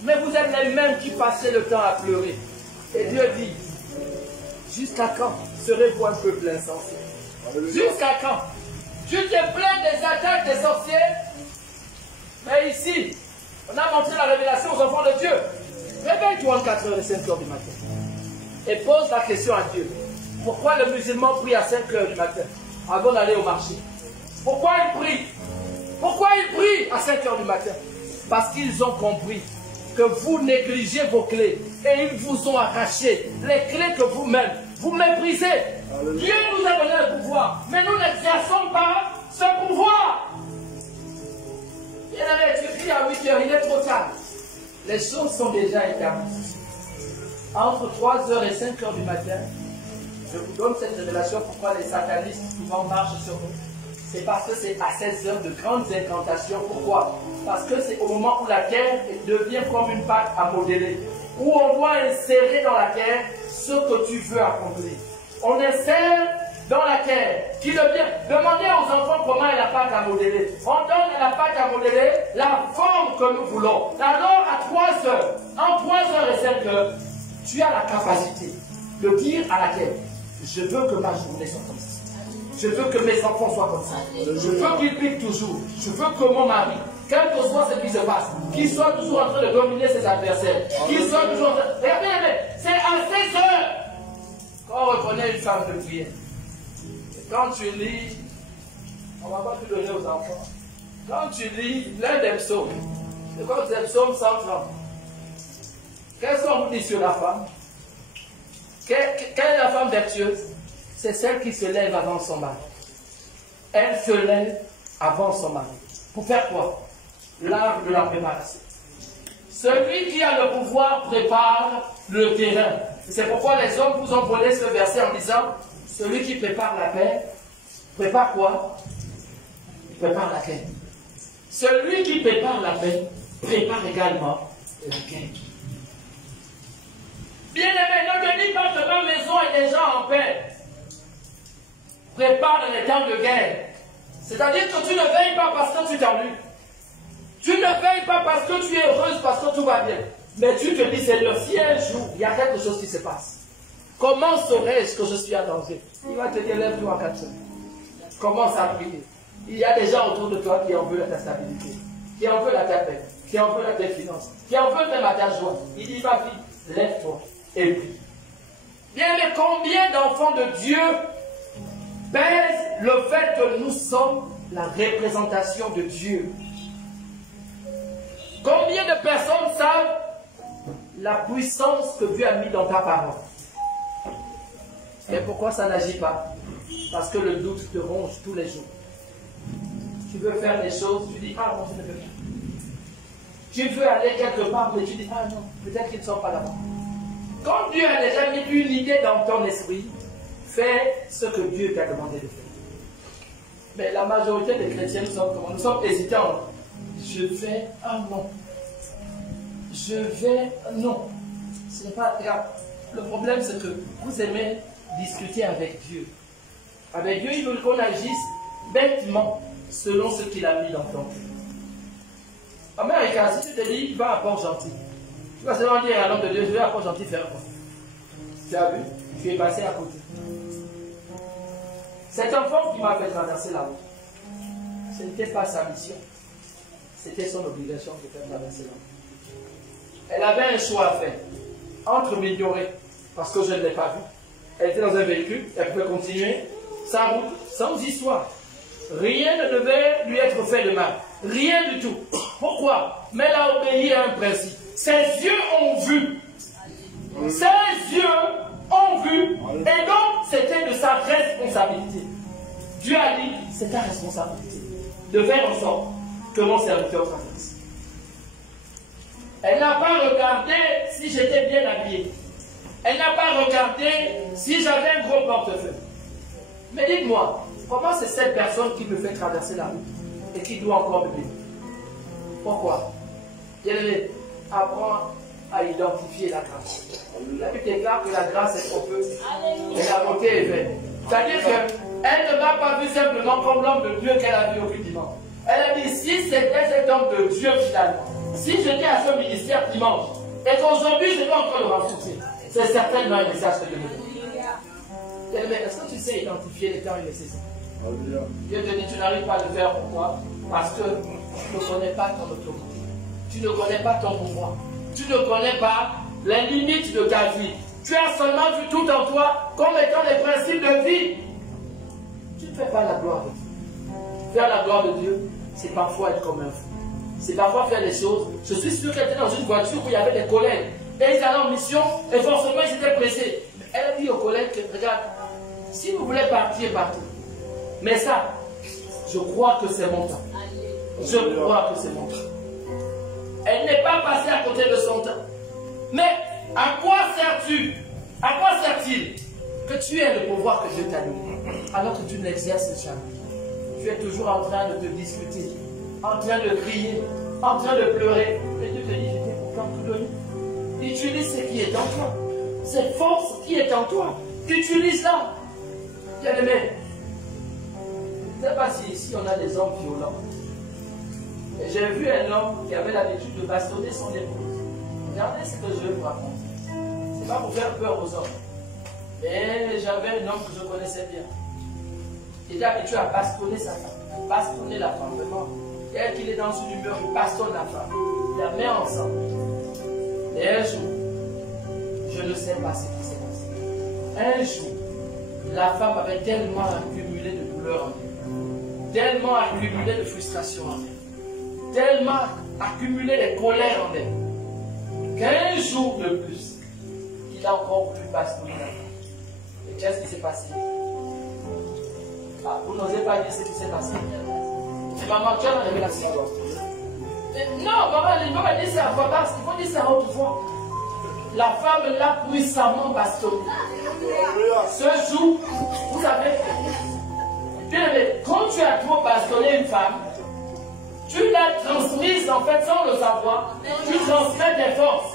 Mais vous êtes les mêmes qui passaient le temps à pleurer. Et Dieu dit, jusqu'à quand serez-vous un peuple insensé? Jusqu'à quand? Tu te plains des attaques des sorciers, mais ici, on a montré la révélation aux enfants de Dieu. Réveille-toi entre 4 heures et 5 heures du matin. Et pose la question à Dieu. Pourquoi le musulman prie à 5 heures du matin avant d'aller au marché? Pourquoi il prie? Pourquoi il prie à 5 heures du matin? Parce qu'ils ont compris que vous négligez vos clés et ils vous ont arraché les clés que vous-même vous méprisez. Alléluia. Dieu nous a donné le pouvoir, mais nous n'exerçons pas ce pouvoir. Il avait écrit à 8 heures, il est trop tard. Les choses sont déjà établies. Entre 3 heures et 5 heures du matin, Je vous donne cette révélation pourquoi les satanistes souvent marchent sur vous. C'est parce que c'est à ces heures de grandes incantations. Pourquoi? Parce que c'est au moment où la terre devient comme une pâte à modeler, où on doit insérer dans la terre ce que tu veux accomplir. On insère dans la terre qui devient. Demandez aux enfants comment est la pâte à modeler. On donne à la pâte à modeler la forme que nous voulons. Alors à 3 heures, en 3 heures et 5 heures, tu as la capacité de dire à la terre, je veux que ma journée soit comme ça. Je veux que mes enfants soient comme ça. Je veux qu'ils piquent toujours. Je veux que mon mari, quel que soit ce qui se passe, qu'il soit toujours en train de dominer ses adversaires. Qu'il soit toujours en train... Regardez, c'est à 16 heures qu'on reconnaît une femme de prière. Et quand tu lis, on ne va pas tout donner aux enfants. Quand tu lis l'un des psaumes, c'est comme c'est le psaume 130. Qu'est-ce qu'on vous dit sur la femme? Quelle est la femme vertueuse? C'est celle qui se lève avant son mari. Elle se lève avant son mari. Pour faire quoi? L'art de la préparation. Celui qui a le pouvoir prépare le terrain. C'est pourquoi les hommes vous ont volé ce verset en disant, celui qui prépare la paix, prépare quoi? Il prépare la paix. Celui qui prépare la paix, prépare également la guerre. Bien aimé, ne te dis pas que ma maison est déjà en paix. Prépare les temps de guerre. C'est-à-dire que tu ne veilles pas parce que tu t'ennuies. Tu ne veilles pas parce que tu es heureuse, parce que tout va bien. Mais tu te dis, Seigneur, si un jour, il y a quelque chose qui se passe, comment saurais-je que je suis en danger? Il va te dire, lève-toi à 4 heures. Commence à prier. Il y a des gens autour de toi qui en veulent ta stabilité, qui en veulent ta paix, qui en veulent tes finances, qui en veulent même à ta joie. Il dit, ma fille, lève-toi et prie. Bien, mais combien d'enfants de Dieu pèse le fait que nous sommes la représentation de Dieu? Combien de personnes savent la puissance que Dieu a mis dans ta parole? Et pourquoi ça n'agit pas? Parce que le doute te ronge tous les jours. Tu veux faire des choses, tu dis, ah non, je ne veux pas. Tu veux aller quelque part, mais tu dis, ah non, peut-être qu'ils ne sont pas là-bas. Quand Dieu a déjà mis une idée dans ton esprit, fais ce que Dieu t'a demandé de faire. Mais la majorité des chrétiens, nous sommes hésitants. Je vais, ah non. Je vais, non. Ce n'est pas grave. Le problème, c'est que vous aimez discuter avec Dieu. Avec Dieu, il veut qu'on agisse bêtement selon ce qu'il a mis dans ton cœur. Américain, si tu te dis, va à Port-Gentil, tu vas seulement dire à l'homme de Dieu, je vais à Port-Gentil faire quoi? Tu as vu? Tu es passé à côté. Cet enfant qui m'a fait traverser la route, ce n'était pas sa mission. C'était son obligation de faire traverser la route. Elle avait un choix à faire entre m'ignorer, parce que je ne l'ai pas vu. Elle était dans un véhicule, elle pouvait continuer sa route sans histoire. Rien ne devait lui être fait de mal. Rien du tout. Pourquoi? Mais elle a obéi à un principe. Ses yeux ont vu. Ses yeux ont vu. Et donc, c'était de sa responsabilité. Dieu a dit, c'est ta responsabilité de faire en sorte que mon serviteur traverse. Elle n'a pas regardé si j'étais bien habillé. Elle n'a pas regardé si j'avais un gros portefeuille. Mais dites-moi, comment c'est cette personne qui me fait traverser la route et qui doit encore me payer? Pourquoi? Elle apprend à identifier la grâce. La Bible déclare que la grâce est trop peu et la beauté est vaine. C'est-à-dire qu'elle ne m'a pas vu simplement comme l'homme de Dieu qu'elle a vu au dimanche. Elle a dit, si c'était cet homme de Dieu finalement, si j'étais à ce ministère dimanche, et qu'aujourd'hui je dois encore le renforcer, c'est certainement un message que je me donne. Mais est-ce que tu sais identifier les temps et les saisons? Dieu te dit, tu n'arrives pas à le faire. Pourquoi? Parce que tu ne connais pas ton autorité. Tu ne connais pas ton pouvoir. Tu ne connais pas les limites de ta vie. Tu as seulement vu tout en toi comme étant les principes de vie. Tu ne fais pas la gloire de Dieu. Faire la gloire de Dieu, c'est parfois être comme un fou. C'est parfois faire des choses. Je suis sûr qu'elle était dans une voiture où il y avait des collègues. Et ils allaient en mission et forcément ils étaient pressés. Elle a dit aux collègues, regarde, si vous voulez partir, partez. Mais ça, je crois que c'est mon temps. Je crois que c'est mon temps. Elle n'est pas passée à côté de son temps. Mais à quoi sers-tu? À quoi sert-il que tu aies le pouvoir que Dieu t'a donné, alors que tu n'exerces jamais. Tu es toujours en train de te discuter, en train de crier, en train de pleurer. Et Dieu te dit, je t'ai pourtant tout donné. Utilise ce qui est en toi. Cette force qui est en toi. Utilise-la. Bien-aimé, je ne sais pas si ici on a des hommes violents. Et j'ai vu un homme qui avait l'habitude de bastonner son épouse. Regardez ce que je vais vous raconter. Ce n'est pas pour faire peur aux hommes. Mais j'avais un homme que je connaissais bien. Il était habitué à bastonner sa femme. Bastonner la femme, vraiment. Dès qu'il est dans une humeur, il bastonne la femme. Il la met ensemble. Et un jour, je ne sais pas ce qui s'est passé. Un jour, la femme avait tellement accumulé de douleurs en elle, tellement accumulé de frustration en elle, tellement accumulé de colère en elle, qu'un jour de plus, il a encore voulu bastonner la femme. Et qu'est-ce qui s'est passé? Ah, vous n'osez pas dire ce qui s'est passé. C'est maman qui a la révélation. Non, maman dit c'est à voix basse, il faut dire c'est à haute voix. La femme l'a puissamment bastonné. Ce jour, vous savez, quand tu as trop bastonné une femme, tu l'as transmise en fait sans le savoir, tu transmets des forces.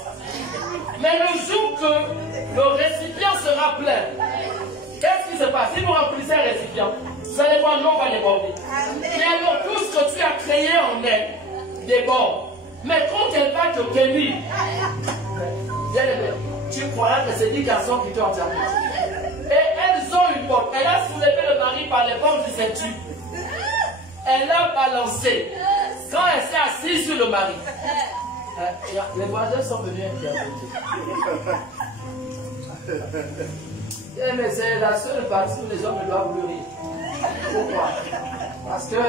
Mais le jour que le récipient sera plein, qu'est-ce qui se passe? Si vous remplissez un récipient, vous allez voir, l'eau va déborder. Mais alors tout ce que tu as créé en elle déborde. Mais quand elle va te bénir, tu croiras que c'est 10 garçons qui t'ont entendu. Et elles ont une porte. Elle a soulevé le mari par les bords du ceinture. Elle a balancé. Quand elle s'est assise sur le mari, les voisins sont venus intervenir. Mais c'est la seule partie où les hommes ne doivent plus rire. Pourquoi? Parce que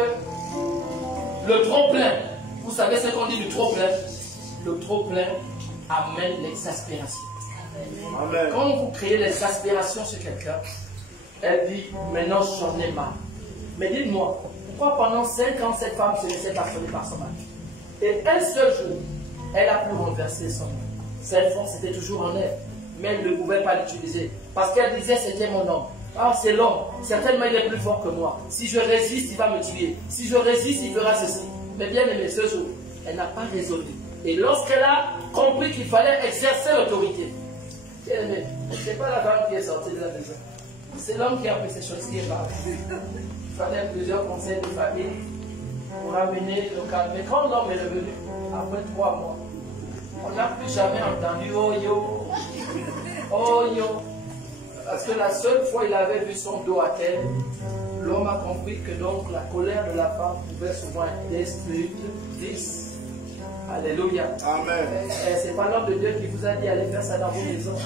le trop-plein, vous savez ce qu'on dit du trop-plein? Le trop-plein amène l'exaspération. Quand vous créez l'exaspération chez quelqu'un, elle dit, maintenant j'en ai marre. Mais dites-moi, pourquoi pendant 5 ans cette femme se laissait bastonner par son mari? Et un seul jour, elle a pu renverser son mari. Cette force était toujours en elle, mais elle ne pouvait pas l'utiliser. Parce qu'elle disait, c'était mon homme. Ah, c'est l'homme. Certainement, il est plus fort que moi. Si je résiste, il va me tuer. Si je résiste, il fera ceci. Mais bien aimé, ce jour, elle n'a pas raisonné. Et lorsqu'elle a compris qu'il fallait exercer l'autorité, bien aimé, ce n'est pas la femme qui est sortie de la maison. C'est l'homme qui a pris ces choses qui est parti. Il fallait plusieurs conseils de famille pour amener le calme. Mais quand l'homme est revenu, après 3 mois, on n'a plus jamais entendu oh yo, oh yo. Parce que la seule fois il avait vu son dos à terre, l'homme a compris que donc la colère de la femme pouvait souvent être destructrice. Alléluia. Amen. C'est pas l'homme de Dieu qui vous a dit allez faire ça dans vos maisons.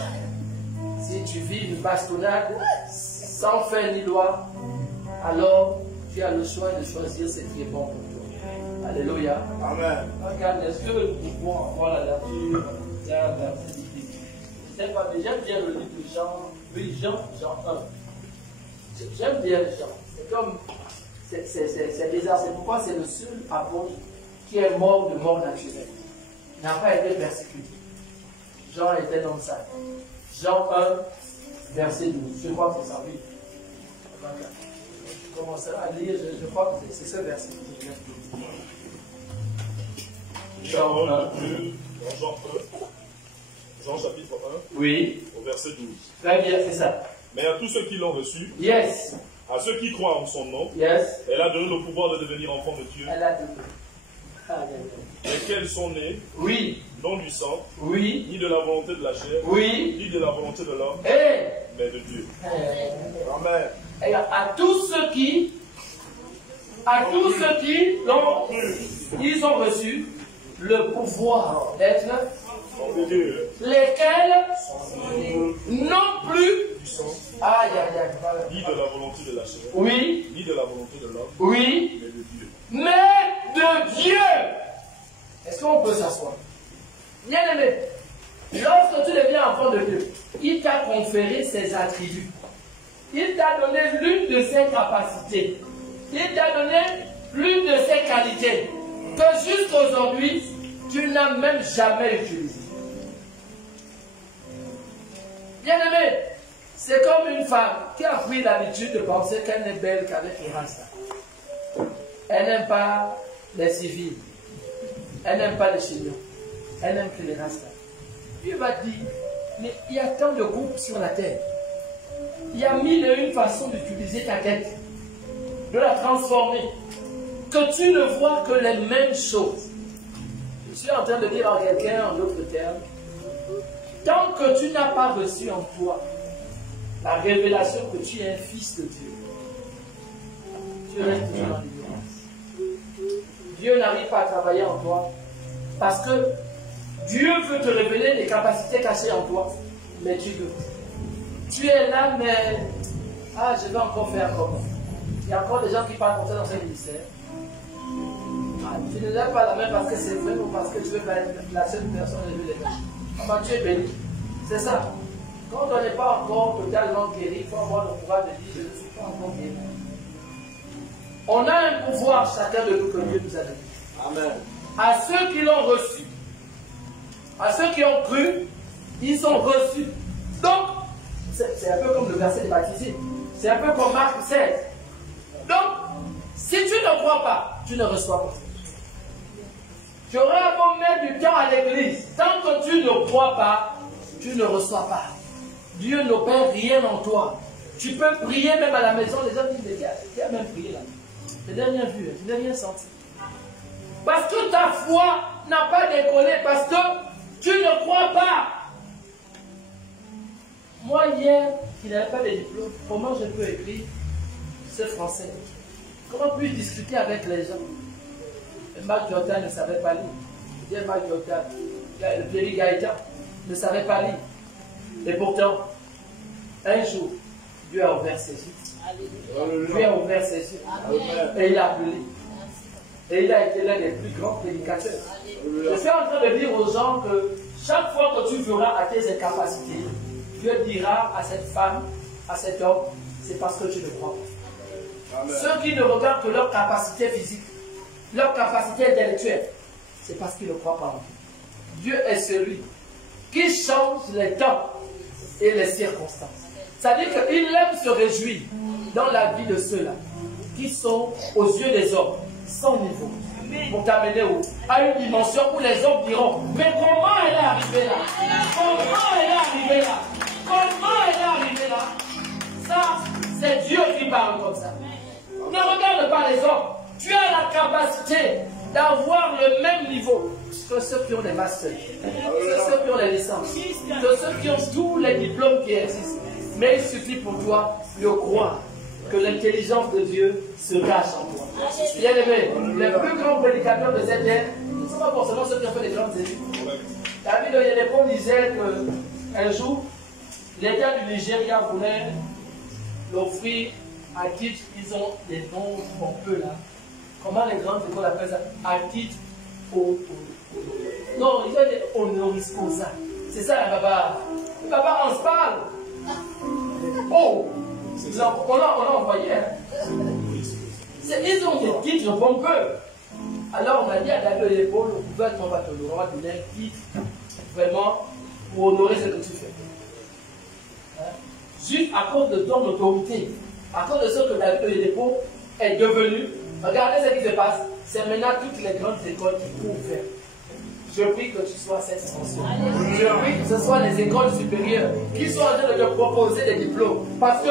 Si tu vis une bastonnade sans faire ni loi, alors tu as le choix de choisir ce qui est bon pour toi. Alléluia. Amen. Regarde, est-ce que nous pouvons avoir la nature je ne sais pas, mais j'aime bien le livre de Jean. Oui, Jean 1. J'aime bien Jean. C'est comme, c'est bizarre, c'est pourquoi c'est le seul apôtre qui est mort de mort naturelle. Il n'a pas été persécuté. Jean était dans ça. Jean 1, verset 12. Je crois que c'est ça, oui. Je commencerai à lire, je crois que c'est ce verset. Jean 1. Jean chapitre 1, oui. au verset 12. Très bien, c'est ça. Mais à tous ceux qui l'ont reçu, yes. À ceux qui croient en son nom, yes. Elle a donné le pouvoir de devenir enfants de Dieu. Elle a donné. Lesquels sont nés, oui. Non du sang, oui. Ni de la volonté de la chair, oui. Ni de la volonté de l'homme, mais de Dieu. Amen. Et à tous ceux qui l'ont, ils ont reçu le pouvoir d'être lesquels non plus ni de la volonté de la chair, oui, ni de la volonté de l'homme, oui, mais de Dieu. Mais de Dieu. Est-ce qu'on peut s'asseoir? Bien aimé, lorsque tu deviens enfant de Dieu, il t'a conféré ses attributs. Il t'a donné l'une de ses capacités. Il t'a donné l'une de ses qualités que jusqu'aujourd'hui, tu n'as même jamais utilisé. Bien aimé, C'est comme une femme qui a pris l'habitude de penser qu'elle n'est belle qu'avec les rastas. Elle n'aime pas les civils. Elle n'aime pas les chignons. Elle n'aime que les rastas. Dieu va dire, mais il y a tant de groupes sur la terre. Il y a 1001 façons d'utiliser ta tête, de la transformer, que tu ne vois que les mêmes choses. Je suis en train de dire à quelqu'un, en d'autres termes, tant que tu n'as pas reçu en toi la révélation que tu es un fils de Dieu, tu restes toujours dans l'ignorance. Dieu n'arrive pas à travailler en toi parce que Dieu veut te révéler les capacités cachées en toi, mais tu doutes. Tu es là, mais je vais encore faire comment? Il y a encore des gens qui parlent comme ça dans ce ministère. Tu ne lèves pas la main parce que c'est vrai ou parce que tu veux pas être la seule personne à lever les mains. Enfin, tu es béni. C'est ça. Quand on n'est pas encore totalement guéri, il faut avoir le pouvoir de dire je ne suis pas encore guéri. On a un pouvoir, chacun de nous, que Dieu nous a donné. Amen. À ceux qui l'ont reçu, à ceux qui ont cru, ils ont reçu. Donc, c'est un peu comme le verset des baptisés. C'est un peu comme Marc 16. Donc, si tu ne crois pas, tu ne reçois pas. Tu auras beau mettre du temps à l'église. Tant que tu ne crois pas, tu ne reçois pas. Dieu n'opère rien en toi. Tu peux prier même à la maison. Les gens disent, tu as même prié là. Je n'ai rien vu, je n'ai rien senti. Parce que ta foi n'a pas décollé. Parce que tu ne crois pas. Moi, hier, qui n'avais pas de diplôme, comment je peux écrire ce français? Comment puis-je discuter avec les gens? Marc Jordan ne savait pas lire. Marc Jordan, le Pierre Gaëtan ne savait pas lire. Et pourtant, un jour, Dieu a ouvert ses yeux. Dieu a ouvert ses yeux. Et il a appelé. Et il a été l'un des plus grands prédicateurs. Je suis en train de dire aux gens que chaque fois que tu feras à tes incapacités, Dieu dira à cette femme, à cet homme, c'est parce que tu ne crois pas. Amen. Ceux qui ne regardent que leur capacité physique, leur capacité intellectuelle, c'est parce qu'ils ne croient pas en Dieu. Dieu est celui qui change les temps et les circonstances. C'est-à-dire qu'il aime se réjouir dans la vie de ceux-là qui sont aux yeux des hommes sans niveau. Pour t'amener à une dimension où les hommes diront, mais comment elle est arrivée là? Comment elle est arrivée là? Comment elle est arrivée là? Ça, c'est Dieu qui parle comme ça. Ne regarde pas les hommes. Tu as la capacité d'avoir le même niveau que ceux qui ont les masters, que ceux qui ont les licences, que ceux qui ont tous les diplômes qui existent. Mais il suffit pour toi de croire que l'intelligence de Dieu se cache en toi. Bien aimé, les plus grands prédicateurs de cette ère ne sont pas forcément ceux qui ont fait les grandes études. David Oyedepo disait qu'un jour, l'État du Nigeria voulait l'offrir à titre, ils ont des noms pompeux là. Comment les grandes écoles appellent ça? À titre non, ils ont des honoris causa. C'est ça la baba. Le baba, on se parle. Oh, on l'a envoyé. Ils ont des titres pompeux. Alors on a dit à David Oyedepo, le gouvernement va te donner un titre vraiment pour honorer ce que tu fais. Juste à cause de ton autorité, à cause de ce que David Oyedepo est devenu. Regardez ce qui se passe. C'est maintenant toutes les grandes écoles qui courent vers. Je prie que tu sois cette extension. Je prie que ce soit les écoles supérieures qui soient en train de te proposer des diplômes. Parce que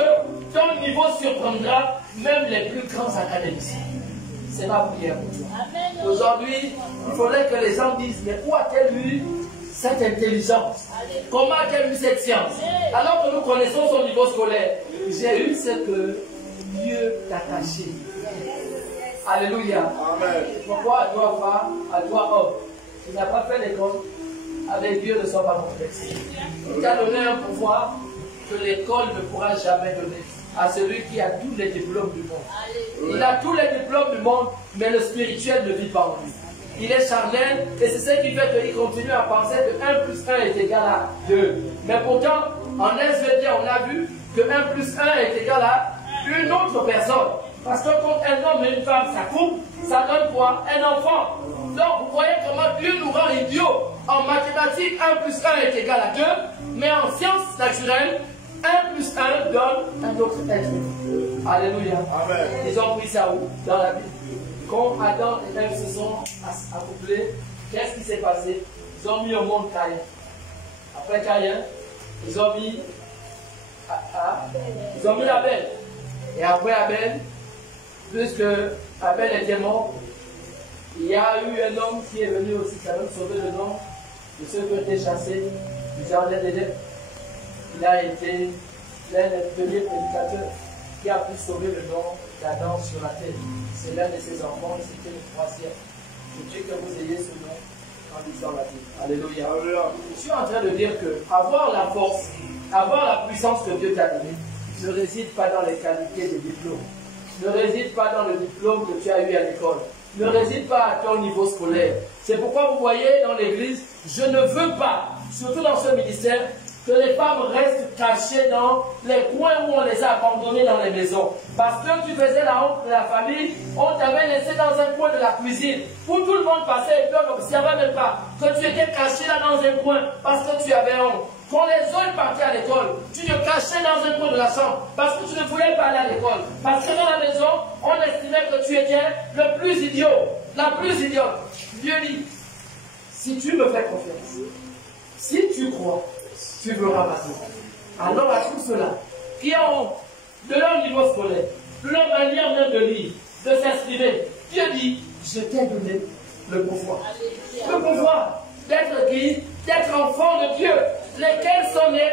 ton niveau surprendra même les plus grands académiciens. C'est ma prière pour toi. Aujourd'hui, il faudrait que les gens disent, mais où a-t-elle eu cette intelligence? Comment a-t-elle eu cette science? Alors que nous connaissons son niveau scolaire. J'ai eu ce que Dieu t'a caché. Alléluia. Amen. Pourquoi à toi femme, à toi homme, tu n'as pas fait l'école, avec Dieu ne sois pas complexé. Il t'a donné un pouvoir que l'école ne pourra jamais donner à celui qui a tous les diplômes du monde. Il a tous les diplômes du monde, mais le spirituel ne vit pas en lui. Il est charnel et c'est ce qui fait qu'il continue à penser que 1 plus 1 est égal à 2. Mais pourtant, en SVT, on a vu que 1 plus 1 est égal à une autre personne. Parce que quand un homme et une femme s'accouplent, ça donne quoi? Un enfant. Donc vous voyez comment Dieu nous rend idiots. En mathématiques, 1 plus 1 est égal à 2, mais en sciences naturelles, 1 plus 1 donne un autre être. Alléluia. Amen. Ils ont pris ça où? Dans la Bible. Quand Adam et Ève se sont accouplés, qu'est-ce qui s'est passé? Ils ont mis au monde Caïn. Après Caïn, ils ont mis Abel. Et après Abel, puisque Abel était mort, il y a eu un homme qui est venu aussi, qui a même sauvé le nom de ceux qui ont été chassés du jardin d'Éden. Il a été l'un des premiers prédicateurs qui a pu sauver le nom d'Adam sur la terre. C'est l'un de ses enfants et c'était le troisième. Je dis que vous ayez ce nom en lisant la Bible. Alléluia. Je suis en train de dire que avoir la force, avoir la puissance que Dieu t'a donnée, ne réside pas dans les qualités des diplômes. Ne réside pas dans le diplôme que tu as eu à l'école. Ne réside pas à ton niveau scolaire. C'est pourquoi vous voyez dans l'église, je ne veux pas, surtout dans ce ministère, que les femmes restent cachées dans les coins où on les a abandonnées dans les maisons. Parce que tu faisais la honte de la famille, on t'avait laissé dans un coin de la cuisine, où tout le monde passait et puis on n'observait même pas que tu étais caché là dans un coin parce que tu avais honte. Quand les autres partaient à l'école, tu te cachais dans un coin de la chambre parce que tu ne voulais pas aller à l'école. Parce que dans la maison, on estimait que tu étais le plus idiot, la plus idiote. Dieu dit, si tu me fais confiance, si tu crois, tu verras ma vie. Alors à tous ceux-là qui ont de leur niveau scolaire, de leur manière même de lire, de s'exprimer, Dieu dit, je t'ai donné le pouvoir. Le pouvoir d'être qui? D'être enfant de Dieu, lesquels sont nés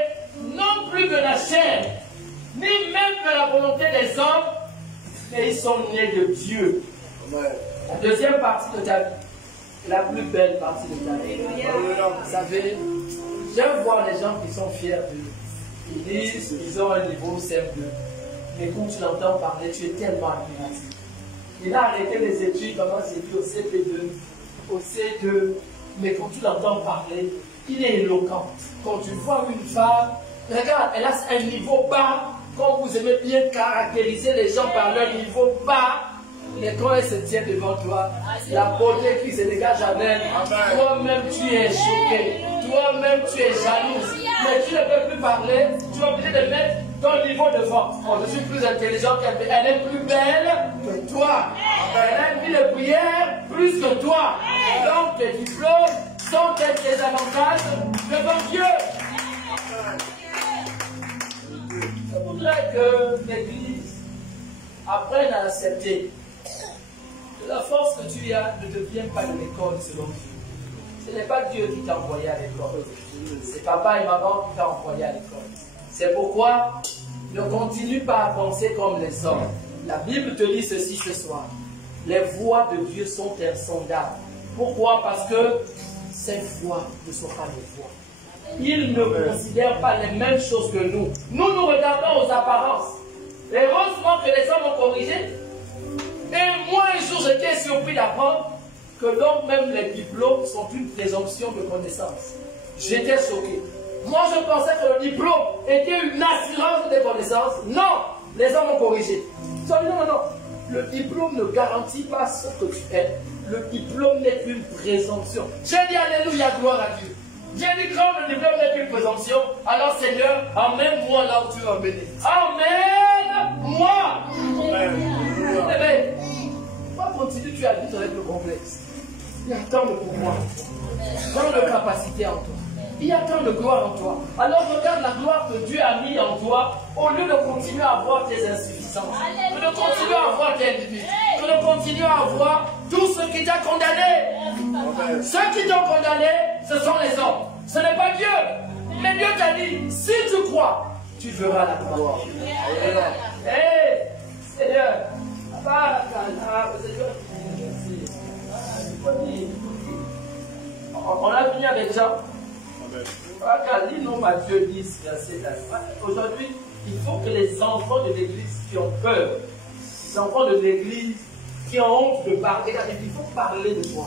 non plus de la chair, ni même de la volonté des hommes, mais ils sont nés de Dieu. La deuxième partie de ta vie, la plus belle partie de ta vie. Vous savez, j'aime voir les gens qui sont fiers d'eux. Ils disent qu'ils ont un niveau simple. Mais quand tu l'entends parler, tu es tellement admiratif. Il a arrêté les études, comment c'est dit, au CP2, au C2. Mais quand tu l'entends parler, il est éloquent. Quand tu vois une femme, regarde, elle a un niveau bas. Quand vous aimez bien caractériser les gens par leur niveau bas, mais quand elle se tient devant toi, la beauté qui se dégage à elle, toi-même tu es choqué, toi-même tu es jalouse, mais tu ne peux plus parler, tu es obligé de mettre ton niveau devant. Oh, je suis plus intelligent qu'elle, elle est plus belle que toi, elle a une vie de prière plus que toi, donc tes diplômes sont des avantages devant Dieu. Je voudrais que l'Église apprenne à accepter que la force que tu as ne te vient pas de l'école selon Dieu. Ce n'est pas Dieu qui t'a envoyé à l'école. C'est papa et maman qui t'ont envoyé à l'école. C'est pourquoi ne continue pas à penser comme les hommes. La Bible te dit ceci ce soir. Les voies de Dieu sont insondables. Pourquoi? Parce que ces voies ne sont pas les voies. Il ne considère pas les mêmes choses que nous. Nous regardons aux apparences. Heureusement que les hommes ont corrigé. Et moi, un jour, j'étais surpris d'apprendre que donc même les diplômes sont une présomption de connaissance. J'étais choqué. Moi, je pensais que le diplôme était une assurance de connaissance. Non, les hommes ont corrigé. Ils ont dit non. Le diplôme ne garantit pas ce que tu es. Le diplôme n'est qu'une présomption. J'ai dit alléluia, gloire à Dieu. J'ai dit comme le diplôme n'est qu'une présomption, alors Seigneur, emmène-moi là où tu vas m'emmener. Emmène-moi. Amen. Pourquoi continues tu à vivre avec le complexe? Il y a tant de pouvoir, tant de capacité en toi. Il y a tant de gloire en toi. Alors regarde la gloire que Dieu a mis en toi au lieu de continuer à avoir tes insuffisances, de continuer à avoir tes limites, de continuer à avoir tout ce qui t'a condamné. Ceux qui t'ont condamné, ce sont les hommes. Ce n'est pas Dieu. Mais Dieu t'a dit, si tu crois, tu verras la gloire. Hey, Seigneur, on a fini avec Jean. Aujourd'hui, il faut que les enfants de l'église qui ont peur, les enfants de l'église qui ont honte de parler, il faut parler de toi.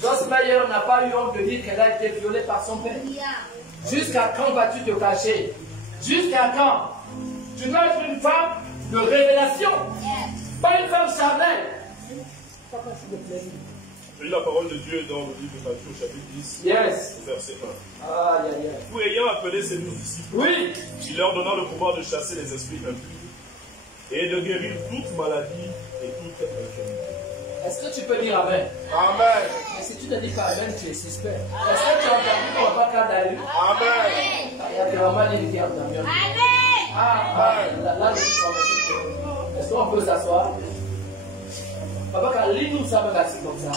Joyce Meyer n'a pas eu honte de dire qu'elle a été violée par son père. Jusqu'à quand vas-tu te cacher? Jusqu'à quand? Tu dois être une femme de révélation, pas une femme charnelle. Papa, s'il te plaît. Je lis la parole de Dieu dans le livre de Matthieu, au chapitre 10, Yes. verset 1. Aïe, aïe, aïe. Vous ayant appelé ces 12 disciples, Oui. il leur donna le pouvoir de chasser les esprits impurs et de guérir toute maladie et toute infirmité. Est-ce que tu peux dire Amen? Amen. Mais si tu ne dis pas Amen, tu es suspect. Est-ce que tu as entendu ton papa quand tu as lu? Amen. Il y a vraiment des qui ont entendu. Amen. Là, je suis convaincu. Est-ce qu'on peut s'asseoir? Papa, quand lis-nous ça, même assis comme ça.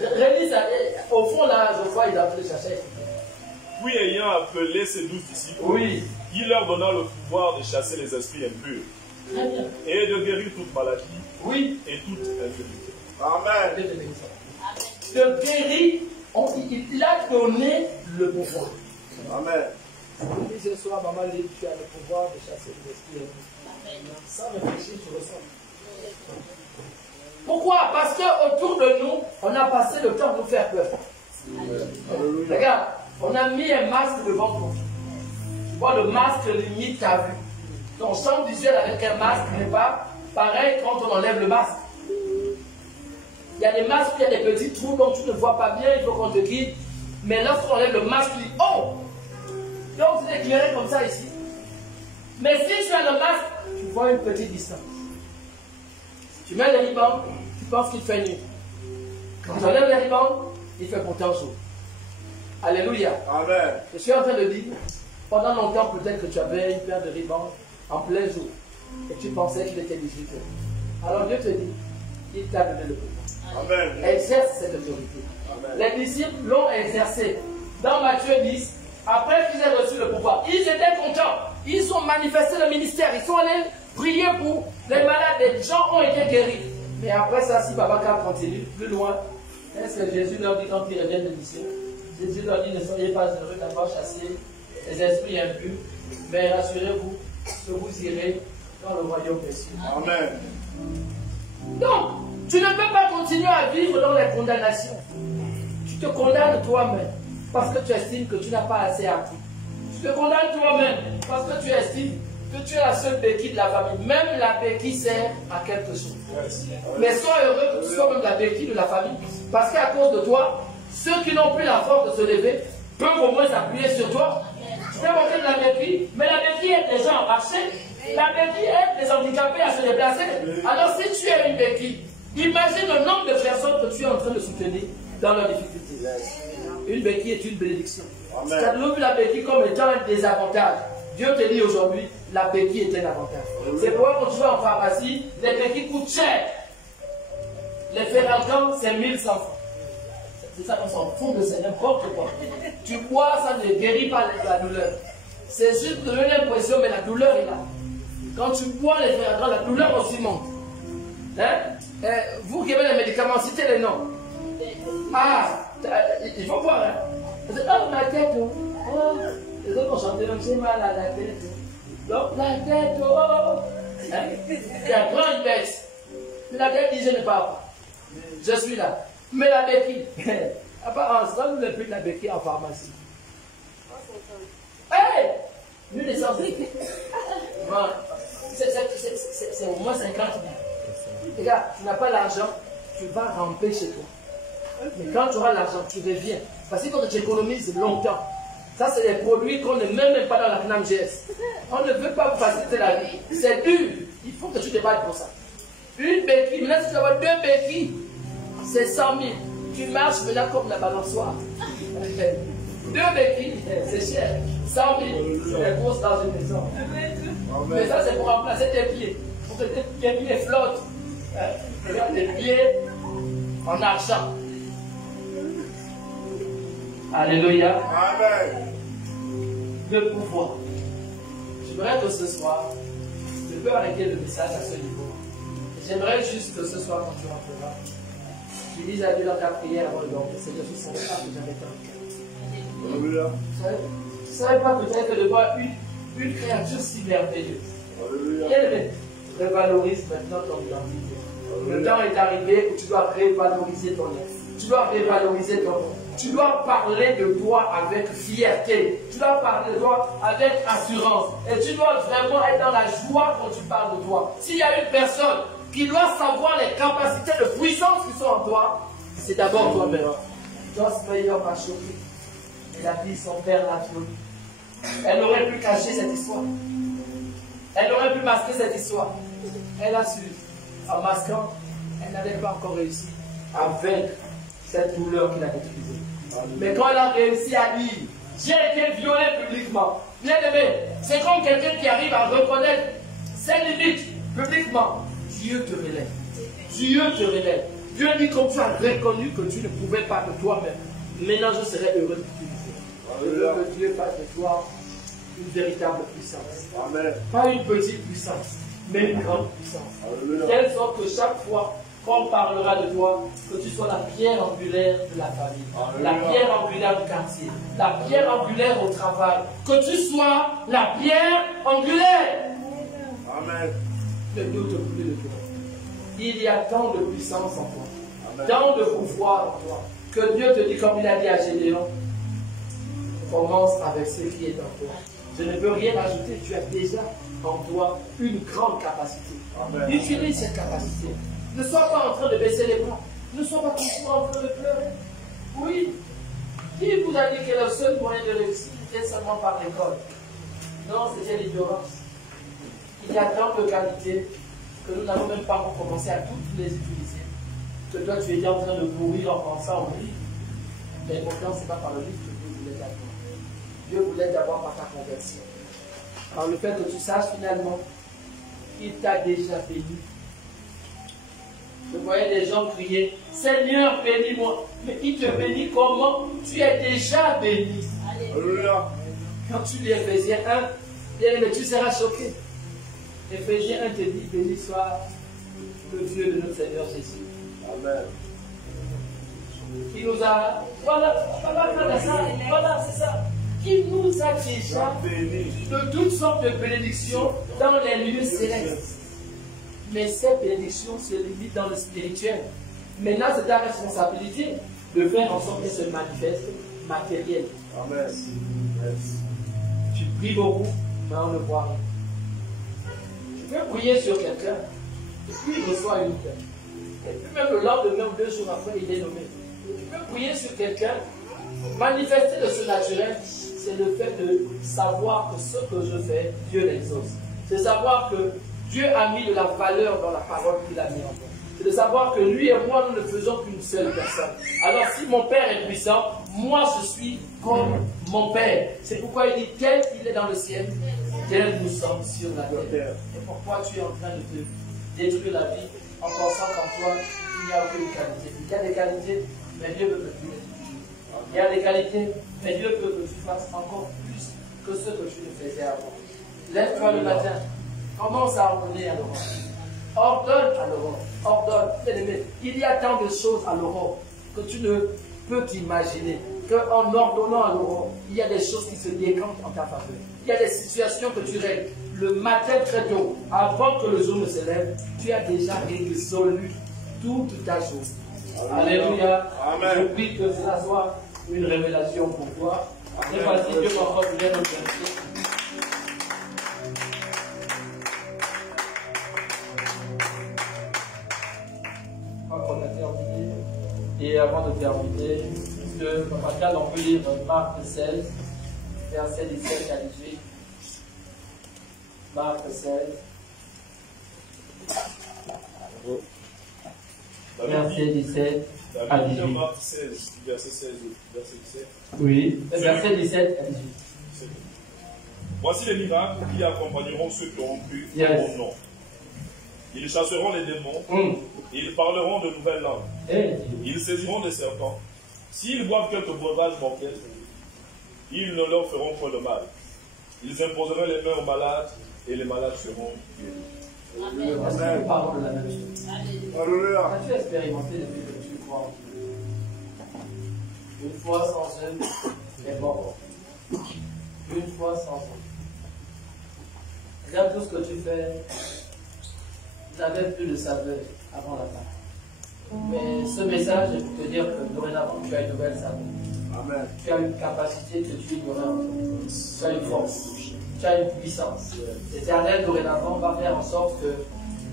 Relis ça. Au fond, là, je vois, il a appelé chercher. Puis ayant appelé ces 12 disciples, Oui. il leur donna le pouvoir de chasser les esprits impurs Très bien. et de guérir toute maladie Oui. et toute infirmité. Amen. Le guéri, il a donné le pouvoir. Amen. Et ce soir, maman dit, tu as le pouvoir de chasser les esprits. Sans réfléchir, tu ressens. Pourquoi? Parce qu'autour de nous, on a passé le temps de nous faire peur. Regarde, on a mis un masque devant toi. Tu vois, le masque limite ta vue. Ton champ visuel avec un masque n'est pas pareil quand on enlève le masque. Il y a des masques où il y a des petits trous dont tu ne vois pas bien, il faut qu'on te guide. Mais lorsqu'on enlève le masque, tu dis, oh! Donc c'est éclairé comme ça ici. Mais si tu as le masque, tu vois une petite distance. Tu mets le riban, tu penses qu'il fait nuit. Quand tu enlèves le riban, il fait pourtant jour. Alléluia. Amen. Je suis en train de dire, pendant longtemps peut-être que tu avais une paire de ribans en plein jour et tu pensais qu'il était 18 heures. Alors Dieu te dit, il t'a donné le pouvoir. Amen. Exerce cette autorité. Amen. Les disciples l'ont exercé. Dans Matthieu 10, après qu'ils aient reçu le pouvoir, ils étaient contents. Ils ont manifesté le ministère. Ils sont allés prier pour les malades. Les gens ont été guéris. Mais après ça, si Babacar continue plus loin, est-ce que Jésus leur dit quand ils reviennent de mission? Jésus leur dit, ne soyez pas heureux d'avoir chassé les esprits impurs, mais rassurez-vous que vous irez dans le royaume des cieux. Amen. Donc, tu ne peux pas continuer à vivre dans les condamnations. Tu te condamnes toi-même parce que tu estimes que tu n'as pas assez appris. Tu te condamnes toi-même parce que tu estimes que tu es la seule béquille de la famille. Même la béquille sert à quelque chose. Mais sois heureux que tu sois même la béquille de la famille. Parce qu'à cause de toi, ceux qui n'ont plus la force de se lever peuvent au moins s'appuyer sur toi. Tu peux monter de la béquille, mais la béquille aide les gens à marcher. La béquille aide les handicapés à se déplacer. Alors si tu es une béquille, imagine le nombre de personnes que tu es en train de soutenir dans leurs difficultés. Une béquille est une bénédiction. Tu as vu la béquille comme étant un désavantage. Dieu te dit aujourd'hui, la béquille est un avantage. C'est pourquoi quand tu vas en pharmacie, les béquilles coûtent cher. Les ferragants, c'est 1100 francs. C'est ça qu'on s'en fout de c'est n'importe quoi. Tu bois, ça ne guérit pas la douleur. C'est juste une impression, mais la douleur est là. Quand tu bois les ferragants, la douleur aussi monte. Hein? Vous qui avez les médicaments, citez les noms. Ah, il faut voir. Hein? Oh, ma tête, oh. Les autres ont chanté, même j'ai mal à la tête. Donc, la tête, oh. Hein? Il y a grand baisse. La tête dit, je ne pars pas. Je suis là. Mais la béquille, apparemment, nous ne plus de la béquille en pharmacie. Hey! Nous les sortis. C'est au moins 50 000. Regarde, tu n'as pas l'argent, tu vas ramper chez toi. Mais quand tu auras l'argent, tu reviens. Parce qu'il faut que tu économises longtemps. Ça, c'est des produits qu'on ne met même pas dans la CNAM GS. On ne veut pas vous faciliter la vie. C'est dur. Il faut que tu te battes pour ça. Une béquille, maintenant si tu avoir 2 béquilles, c'est 100 000. Tu marches maintenant comme la balançoire. 2 béquilles, c'est cher. 100 000, c'est des courses dans une maison. Mais ça, c'est pour remplacer tes pieds. Pour que tes pieds flottent. Regarde tes pieds en argent. Alléluia. Amen. Le pouvoir. J'aimerais que ce soir, je peux arrêter le message à ce niveau. J'aimerais juste que ce soir, quand tu rentreras, tu dises à Dieu dans ta prière avant de dormir, Seigneur, je ne savais pas que j'avais tant de cœur. Alléluia. Je ne savais pas peut-être que de voir une créature si merveilleuse. Alléluia. Bien-aimé, revalorise maintenant ton identité. Le temps est arrivé où tu dois revaloriser ton être. Tu dois revaloriser ton nom. Tu dois parler de toi avec fierté. Tu dois parler de toi avec assurance. Et tu dois vraiment être dans la joie quand tu parles de toi. S'il y a une personne qui doit savoir les capacités de puissance qui sont en toi, c'est d'abord toi-même. Joyce Meyer m'a choqué. Elle a dit son père l'a violée. Elle aurait pu cacher cette histoire. Elle aurait pu masquer cette histoire. Elle a su, en masquant, elle n'avait pas encore réussi à vaincre cette douleur qu'il a utilisée. Mais quand elle a réussi à dire, j'ai été violée publiquement. Bien aimé, c'est comme quelqu'un qui arrive à reconnaître ses limites publiquement. Dieu te relève. Dieu te relève. Dieu dit comme tu as reconnu que tu ne pouvais pas de toi-même. Maintenant, je serai heureux de t'utiliser. Je veux que Dieu fasse de toi une véritable puissance. Amen. Pas une petite puissance, mais une grande puissance. Telle sorte que chaque fois qu'on parlera de toi, que tu sois la pierre angulaire de la famille, la pierre angulaire du quartier, la pierre angulaire au travail, que tu sois la pierre angulaire. Amen. Ne doute plus de toi. Il y a tant de puissance en toi, tant de pouvoir en toi, que Dieu te dit, comme il a dit à Gédéon, commence avec ce qui est en toi. Je ne peux rien ajouter, tu as déjà en toi une grande capacité. Amen. Utilise cette capacité. Ne sois pas en train de baisser les bras. Ne sois pas toujours en train de pleurer. Oui. Qui vous a dit que le seul moyen de réussir était seulement par l'école? Non, c'était l'ignorance. Il y a tant de qualités que nous n'avons même pas encore commencé à toutes les utiliser. Que toi, tu étais en train de mourir en pensant au livre. Mais pourtant, ce n'est pas par le livre que Dieu voulait t'avoir. Dieu voulait t'avoir par ta conversion. Par le fait que tu saches finalement qu'il t'a déjà béni. Je voyais des gens crier, Seigneur, bénis-moi. Mais il te bénit comment? Tu es déjà béni. Alléluia. Quand tu lis Éphésiens 1, mais tu seras choqué. Éphésiens 1 te dit, béni soit le Dieu de notre Seigneur Jésus. Amen. Il nous a, voilà, c'est ça. Il nous a déjà béni de toutes sortes de bénédictions dans les lieux célestes. Mais ces bénédictions se limitent dans le spirituel. Maintenant, c'est ta responsabilité de faire en sorte qu'elles se manifestent matérielles. Amen. Tu pries beaucoup, mais on ne voit rien. Tu peux prier sur quelqu'un, et puis il reçoit une paix. Et puis même le lendemain ou 2 jours après, il est nommé. Tu peux prier sur quelqu'un, manifester le surnaturel, c'est le fait de savoir que ce que je fais, Dieu l'exauce. C'est savoir que Dieu a mis de la valeur dans la parole qu'il a mis en moi. C'est de savoir que lui et moi, nous ne faisons qu'une seule personne. Alors si mon Père est puissant, moi je suis comme mon Père. C'est pourquoi il dit, tel qu'il est dans le ciel, tel nous sommes sur la terre. Et pourquoi tu es en train de te détruire la vie en pensant qu'en toi, il n'y a aucune qualité. Il y a des qualités, mais Dieu veut que tu les utilises. Il y a des qualités, mais Dieu veut que tu fasses encore plus que ce que tu ne faisais avant. Lève-toi le matin. Commence à ordonner à l'aurore. Ordonne à l'aurore. Ordonne. Il y a tant de choses à l'aurore que tu ne peux t'imaginer. Qu'en ordonnant à l'aurore, il y a des choses qui se décantent en ta faveur. Il y a des situations que tu règles. Le matin très tôt, avant que le jour ne se lève, tu as déjà résolu toute ta chose. Alléluia. Amen. Je prie que cela soit une révélation pour toi. C'est facile, Dieu m'envoie bien notre verset. On a terminé. Et avant de terminer, puisque Papa on peut lire Marc 16, verset 17 à 18. Marc 16. Verset 17 à 18. Marc 16, verset 16, verset 17. Oui, verset 17 à 18. Voici les miracles qui accompagneront ceux qui auront cru en mon nom. Ils chasseront les démons, ils parleront de nouvelles langues, ils saisiront des serpents. S'ils boivent quelques breuvages mortels, ils ne leur feront point de mal. Ils imposeront les mains aux malades et les malades seront guéris. Amen. Nous parlons de la même chose. As-tu expérimenté depuis que tu crois en Dieu? Une foi sans œuvre est mort. Une foi sans œuvre. Regarde tout ce que tu fais. Tu n'avais plus de saveur avant la fin. Mais ce message est pour te dire que dorénavant, tu as une nouvelle saveur. Amen. Tu as une capacité que tu ignorais en toi. Tu as une force. Tu as une puissance. L'Éternel, dorénavant, va faire en sorte que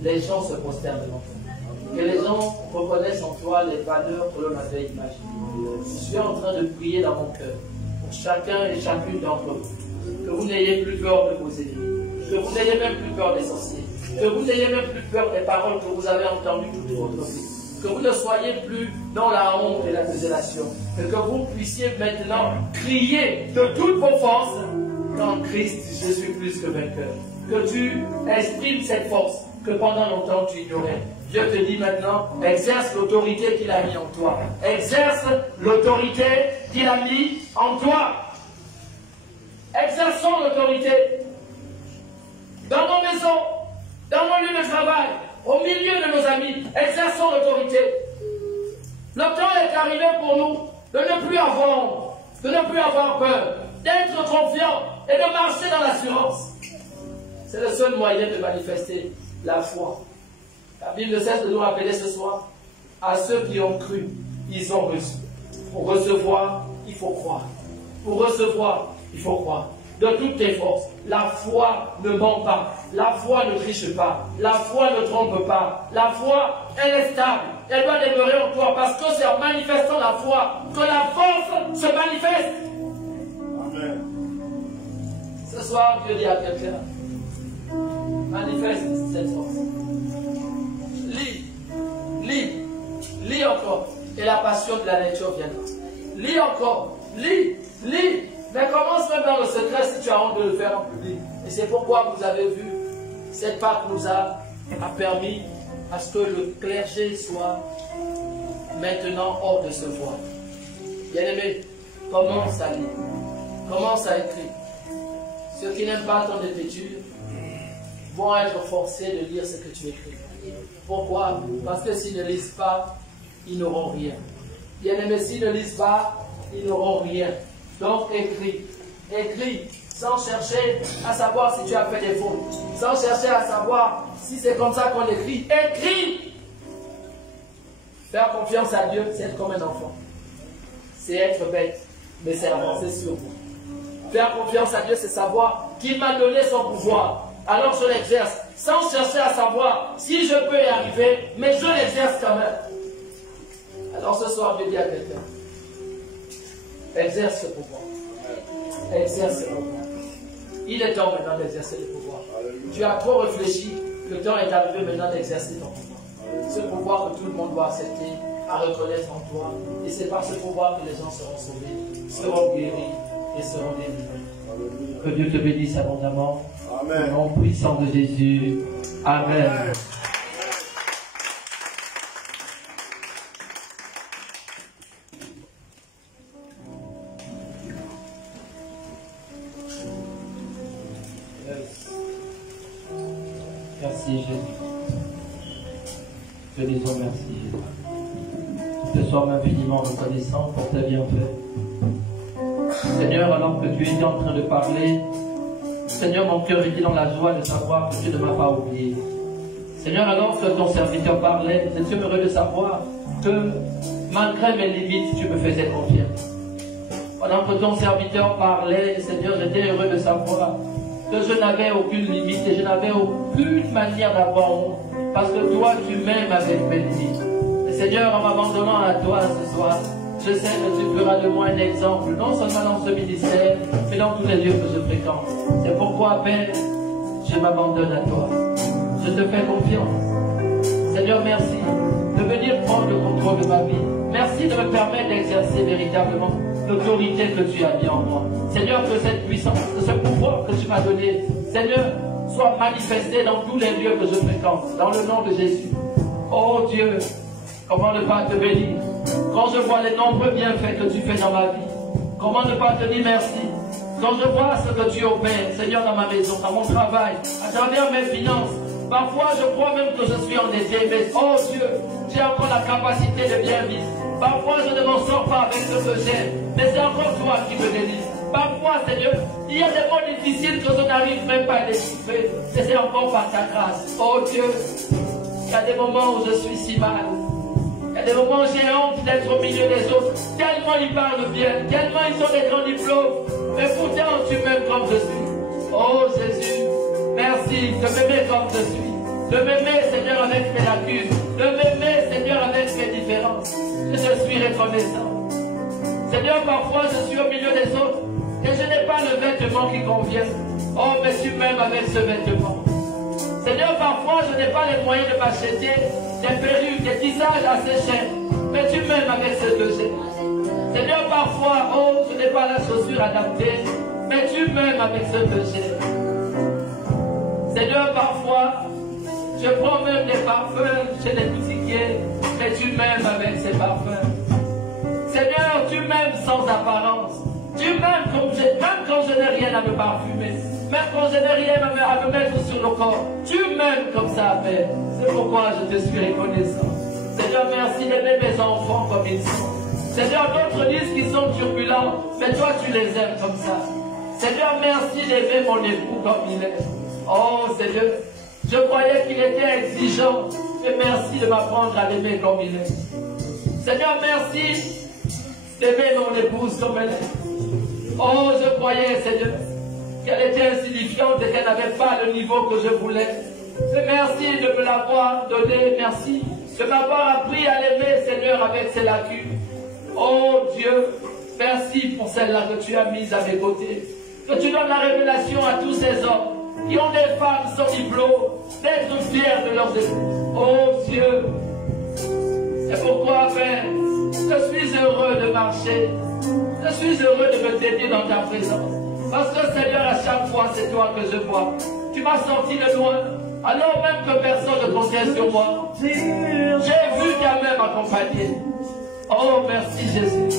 les gens se prosternent devant toi. Que les gens reconnaissent en toi les valeurs que l'on avait imaginées. Je suis en train de prier dans mon cœur pour chacun et chacune d'entre vous. Que vous n'ayez plus peur de vos ennemis. Que vous n'ayez même plus peur des sorciers. Que vous n'ayez même plus peur des paroles que vous avez entendues toute votre vie. Que vous ne soyez plus dans la honte et la désolation. Et que vous puissiez maintenant crier de toutes vos forces qu'en Christ, je suis plus que vainqueur. Que tu exprimes cette force que pendant longtemps tu ignorais. Dieu te dit maintenant, exerce l'autorité qu'il a mis en toi. Exerce l'autorité qu'il a mis en toi. Exerçons l'autorité dans nos maisons, dans nos lieux de travail, au milieu de nos amis. Exerçons l'autorité. Le temps est arrivé pour nous de ne plus avoir peur, d'être confiant et de marcher dans l'assurance. C'est le seul moyen de manifester la foi. La Bible cesse de nous rappeler ce soir, à ceux qui ont cru, ils ont reçu. Pour recevoir, il faut croire. Pour recevoir, il faut croire. De toutes tes forces, la foi ne ment pas. La foi ne triche pas. La foi ne trompe pas. La foi, elle est stable. Elle doit demeurer en toi parce que c'est en manifestant la foi que la force se manifeste. Amen. Ce soir, Dieu dit à quelqu'un, manifeste cette force. Lis encore. Et la passion de la lecture viendra. Lis encore. Lis. Mais commence même dans le secret si tu as honte de le faire en public. Et c'est pourquoi vous avez vu, cette Pâque nous a permis à ce que le clergé soit maintenant hors de ce voile. Bien-aimé, commence à lire. Commence à écrire. Ceux qui n'aiment pas ton écriture vont être forcés de lire ce que tu écris. Pourquoi? Parce que s'ils ne lisent pas, ils n'auront rien. Bien-aimés, s'ils ne lisent pas, ils n'auront rien. Donc écris, sans chercher à savoir si tu as fait des fautes, sans chercher à savoir si c'est comme ça qu'on écrit. Écris! Faire confiance à Dieu, c'est être comme un enfant. C'est être bête, mais c'est avancer sur vous. Faire confiance à Dieu, c'est savoir qu'il m'a donné son pouvoir. Alors je l'exerce, sans chercher à savoir si je peux y arriver, mais je l'exerce quand même. Alors ce soir, Dieu dit à quelqu'un, exerce ce pouvoir. Exerce ce pouvoir. Il est temps maintenant d'exercer le pouvoir. Tu as trop réfléchi, le temps est arrivé maintenant d'exercer ton pouvoir. Ce pouvoir que tout le monde doit accepter, à reconnaître en toi. Et c'est par ce pouvoir que les gens seront sauvés, seront guéris et seront délivrés. Que Dieu te bénisse abondamment. Amen. Au nom puissant de Jésus. Amen. Amen. Merci Jésus. Que disons merci Jésus. Nous te sommes infiniment reconnaissants pour ta bienfait. Seigneur, alors que tu étais en train de parler, Seigneur, mon cœur était dans la joie de savoir que tu ne m'as pas oublié. Seigneur, alors que ton serviteur parlait, je suis heureux de savoir que malgré mes limites, tu me faisais confiance. Pendant que ton serviteur parlait, Seigneur, j'étais heureux de savoir que je n'avais aucune limite et je n'avais aucune manière d'avoir honte. Parce que toi, tu m'aimes avec mes limites. Et Seigneur, en m'abandonnant à toi ce soir, je sais que tu feras de moi un exemple, non seulement dans ce ministère, mais dans tous les lieux que je fréquente. C'est pourquoi, Père, je m'abandonne à toi. Je te fais confiance. Seigneur, merci de venir prendre le contrôle de ma vie. Merci de me permettre d'exercer véritablement l'autorité que tu as mis en moi. Seigneur, que cette puissance, que ce pouvoir que tu m'as donné, Seigneur, soit manifesté dans tous les lieux que je fréquente, dans le nom de Jésus. Oh Dieu, comment ne pas te bénir quand je vois les nombreux bienfaits que tu fais dans ma vie? Comment ne pas te dire merci quand je vois ce que tu opères, Seigneur, dans ma maison, dans mon travail, à travers mes finances? Parfois, je crois même que je suis endetté, mais oh Dieu, j'ai encore la capacité de bien vivre. Parfois, je ne m'en sors pas avec ce que j'ai, mais c'est encore toi qui me délivre. Parfois, Seigneur, il y a des mots difficiles que je n'arrive même pas à déchiffrer, mais c'est encore par ta grâce. Oh Dieu, il y a des moments où je suis si mal. Il y a des moments où j'ai honte d'être au milieu des autres. Tellement ils parlent bien, tellement ils ont des grands diplômes. Mais pourtant, tu m'aimes comme je suis. Oh Jésus, merci de m'aimer comme je suis. de m'aimer, Seigneur, avec mes lacunes, de m'aimer, Seigneur, avec mes différences. Je te suis reconnaissant. Seigneur, parfois je suis au milieu des autres et je n'ai pas le vêtement qui convient. Oh, mais tu m'aimes avec ce vêtement. Seigneur, parfois je n'ai pas les moyens de m'acheter des perruques, des visages assez chers, mais tu m'aimes avec ce que j'ai. Seigneur, parfois, oh, je n'ai pas la chaussure adaptée, mais tu m'aimes avec ce que j'ai. Seigneur, parfois, je prends même des parfums chez les boutiquiers, mais tu m'aimes avec ces parfums. Seigneur, tu m'aimes sans apparence. Tu m'aimes même quand je n'ai rien à me parfumer. Même quand je n'ai rien à me mettre sur le corps. Tu m'aimes comme ça, Père. C'est pourquoi je te suis reconnaissant. Seigneur, merci d'aimer mes enfants comme ils sont. Seigneur, d'autres disent qu'ils sont turbulents, mais toi tu les aimes comme ça. Seigneur, merci d'aimer mon époux comme il est. Oh Seigneur, je croyais qu'il était exigeant, mais merci de m'apprendre à l'aimer comme il est. Seigneur, merci d'aimer mon épouse comme elle est. Oh, je croyais, Seigneur, qu'elle était insignifiante et qu'elle n'avait pas le niveau que je voulais. Mais merci de me l'avoir donné, merci de m'avoir appris à l'aimer, Seigneur, avec ses lacunes. Oh Dieu, merci pour celle-là que tu as mise à mes côtés. Que tu donnes la révélation à tous ces hommes qui ont des femmes sans diplôme, d'être fiers de leurs épouses. Oh Dieu, c'est pourquoi, Père, je suis heureux de marcher. Je suis heureux de me dédier dans ta présence. Parce que Seigneur, à chaque fois, c'est toi que je vois. Tu m'as sorti de loin, alors même que personne ne comptait sur moi. J'ai vu ta main m'accompagner. Oh, merci Jésus.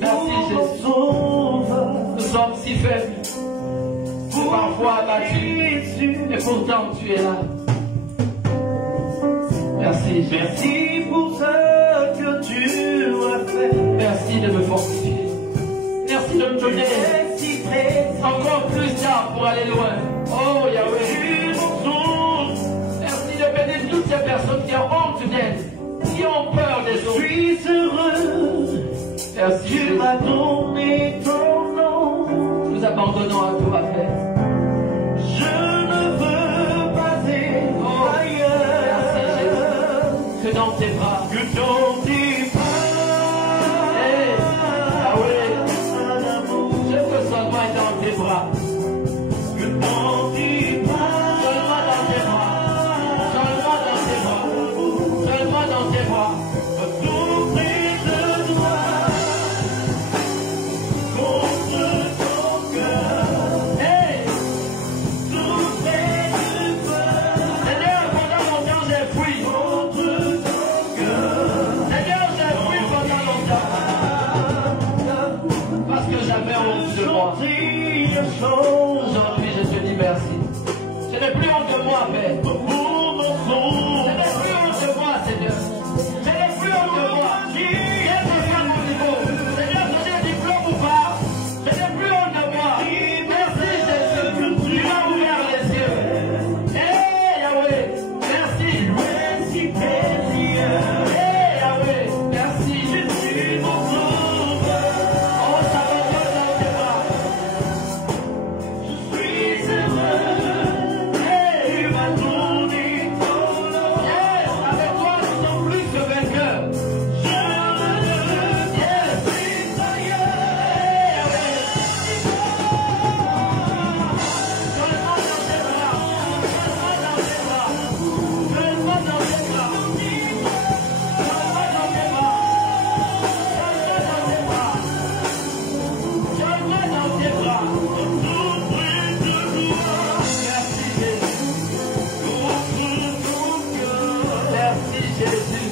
Merci Jésus. Nous sommes si faibles, parfois abattus, et pourtant tu es là. Merci Jésus. Merci pour ce que tu as fait. Merci de me fortifier. Merci de me donner encore plus tard pour aller loin. Oh Yahweh. Merci de bénir toutes ces personnes qui ont honte d'elles, qui ont peur des autres. Je suis heureux. Merci. Tu m'as donné ton nom. Nous abandonnons à toi, Père. Je ne veux pas aller ailleurs. Merci Jésus. Que dans tes bras. Que dans tes bras. Seulement dans tes bras. Que dans tes bras. Seulement dans tes bras. Seulement dans tes bras. Seulement dans tes bras. Tout près de toi. Contre ton cœur. Hey! Tout près de toi. Seigneur, pendant longtemps j'ai fui. Contre ton cœur. Seigneur, j'ai fui pendant longtemps. Parce que j'avais honte de moi. Aujourd'hui, je te dis merci. Je n'ai plus honte de moi, Père. Je n'ai plus honte de moi, Seigneur. Je n'ai plus honte de moi. Quel que soit mon niveau. Seigneur, que j'ai un diplôme ou pas, je n'ai plus honte de moi. Merci, Jésus. Tu m'as ouvert les yeux. Hey, Yahweh. Merci. Hey, Yahweh. Merci. Oh, ça va bien dans tes bras. Avec toi, nous sommes plus que vainqueurs. Merci Jésus.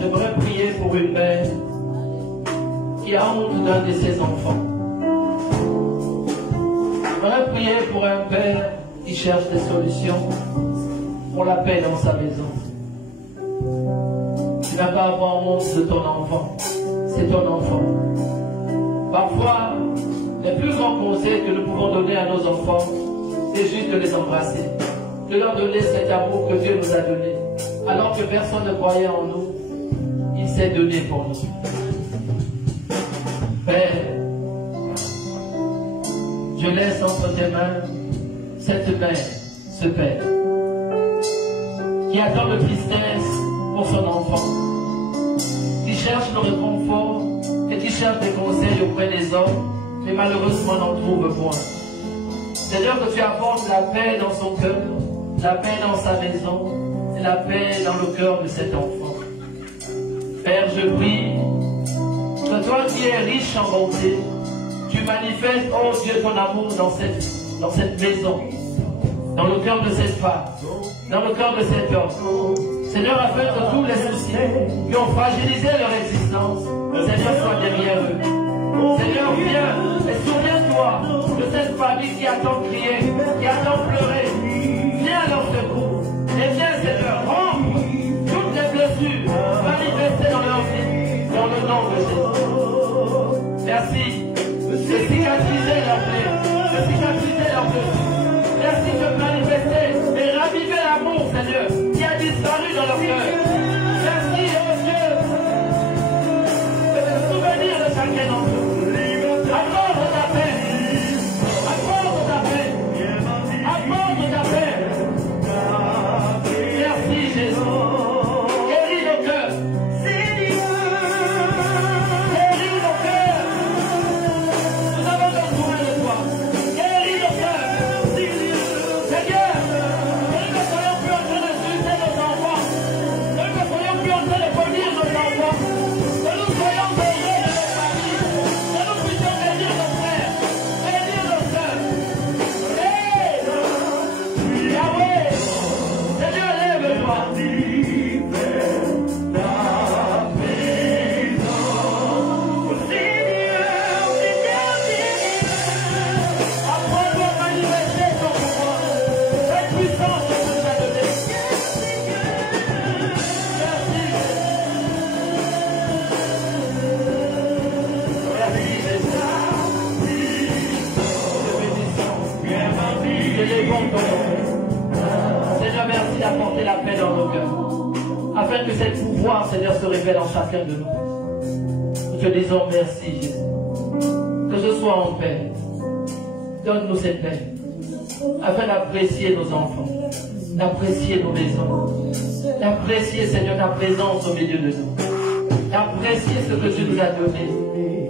J'aimerais prier pour une mère qui a honte d'un de ses enfants. J'aimerais prier pour un père qui cherche des solutions pour la paix dans sa maison. Tu n'as pas à avoir honte de ton enfant. C'est ton enfant. Parfois, les plus grands conseils que nous pouvons donner à nos enfants, c'est juste de les embrasser, de leur donner cet amour que Dieu nous a donné. Alors que personne ne croyait en nous, il s'est donné pour nous. Père, je laisse entre tes mains cette mère, ce père, qui attend de tristesse pour son enfant, qui cherche le réconfort et qui cherche des conseils auprès des hommes, mais malheureusement n'en trouve point. Seigneur, que tu apportes la paix dans son cœur, la paix dans sa maison, et la paix dans le cœur de cet enfant. Père, je prie que toi qui es riche en bonté, tu manifestes, oh Dieu, ton amour dans cette maison, dans le cœur de cette femme, dans le cœur de cet homme. Seigneur, afin que tous les soucis qui ont fragilisé leur existence, Seigneur, soient derrière eux. Seigneur, viens et souviens-toi de cette famille qui a tant crié, qui a tant pleuré. Viens à leur secours. Et viens, Seigneur, rendre toutes les blessures manifestées dans leur vie, dans le nom de Jésus. Merci de cicatriser leur plaie, de cicatriser leur blessure. Merci de manifester et raviver l'amour, Seigneur, qui a disparu dans leur cœur. Merci, oh Dieu, de te souvenir de chacun d'entre eux. Accorde ta paix. Accorde ta paix. Accorde ta paix. Merci, Jésus. Guéris nos cœurs. Guéris nos cœurs. Nous avons besoin de toi. Guéris nos cœurs. Seigneur, que nous ne soyons plus en train de sucer nos enfants. Que nous ne soyons plus en train de punir nos enfants. Que nous soyons heureux de nos familles. Que nous puissions bénir nos frères. Bénir nos sœurs. Yahweh, Seigneur, lève-toi. Apprends-nous à manifester ton pouvoir, cette puissance que tu nous as donnée. Merci, Jésus. Je l'évoque ton nom. Seigneur, merci d'apporter la paix dans nos cœurs, afin que ce pouvoir, Seigneur, se révèle en chacun de nous. Nous te disons merci, Jésus. Que ce soit en paix. Donne-nous cette paix, afin d'apprécier nos enfants, d'apprécier nos maisons, d'apprécier, Seigneur, ta présence au milieu de nous, d'apprécier ce que tu nous as donné.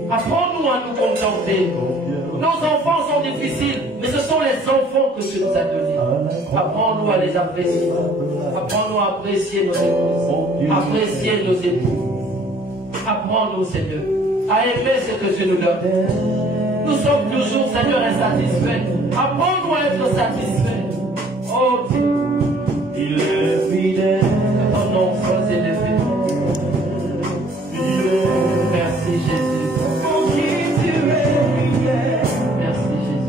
Apprends-nous à nous contenter. Nos enfants sont difficiles, mais ce sont les enfants que tu nous as donnés. Apprends-nous à les apprécier. Apprends-nous à apprécier nos épouses, apprécier nos époux. Apprends-nous, Seigneur, à aimer ce que tu nous donnes. Nous sommes toujours, Seigneur, insatisfaits. Apprends-nous à être satisfaits. Oh Dieu, il est fidèle. Que ton nom soit élevé. Merci Jésus. Merci Jésus.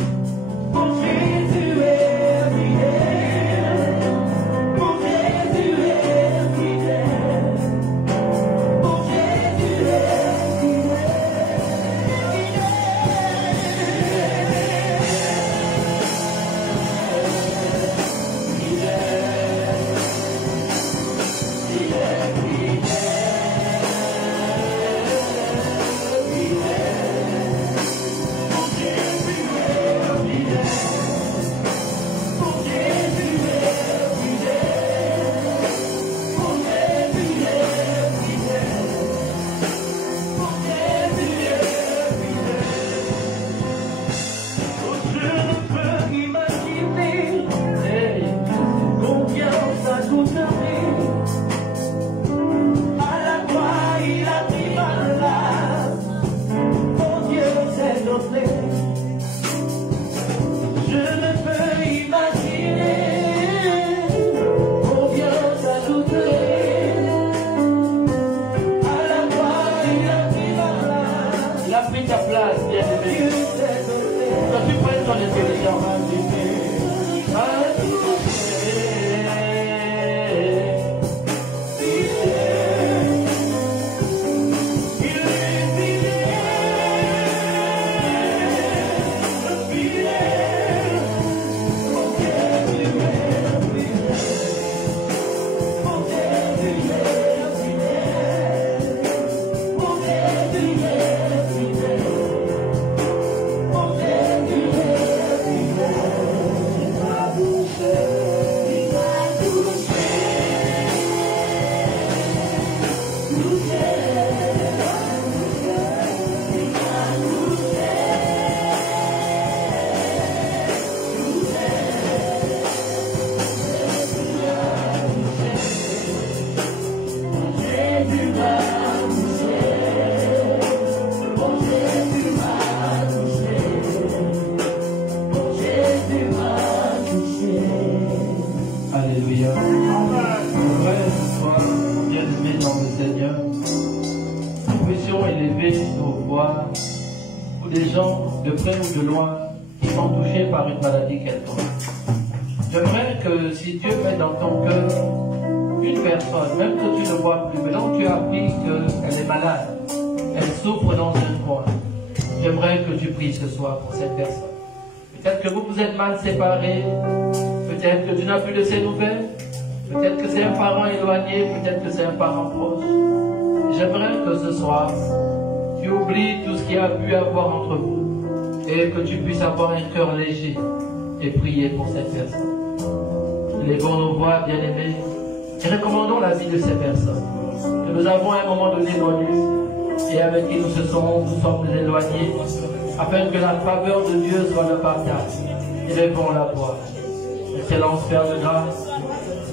De près ou de loin, qui sont touchés par une maladie quelconque. J'aimerais que si Dieu met dans ton cœur une personne, même que tu ne vois plus, mais dont tu as appris qu'elle est malade, elle souffre dans un coin, j'aimerais que tu pries ce soir pour cette personne. Peut-être que vous êtes mal séparés, peut-être que tu n'as plus de ses nouvelles, peut-être que c'est un parent éloigné, peut-être que c'est un parent proche. J'aimerais que ce soir, tu oublies tout ce qu'il y a pu avoir entre vous et que tu puisses avoir un cœur léger et prier pour cette personne. Lèvons nos voix, bien-aimés, et recommandons la vie de ces personnes. Que nous avons à un moment donné connu et avec qui nous sommes éloignés, afin que la faveur de Dieu soit le partage. Élevons la voix. Excellence, Père de grâce,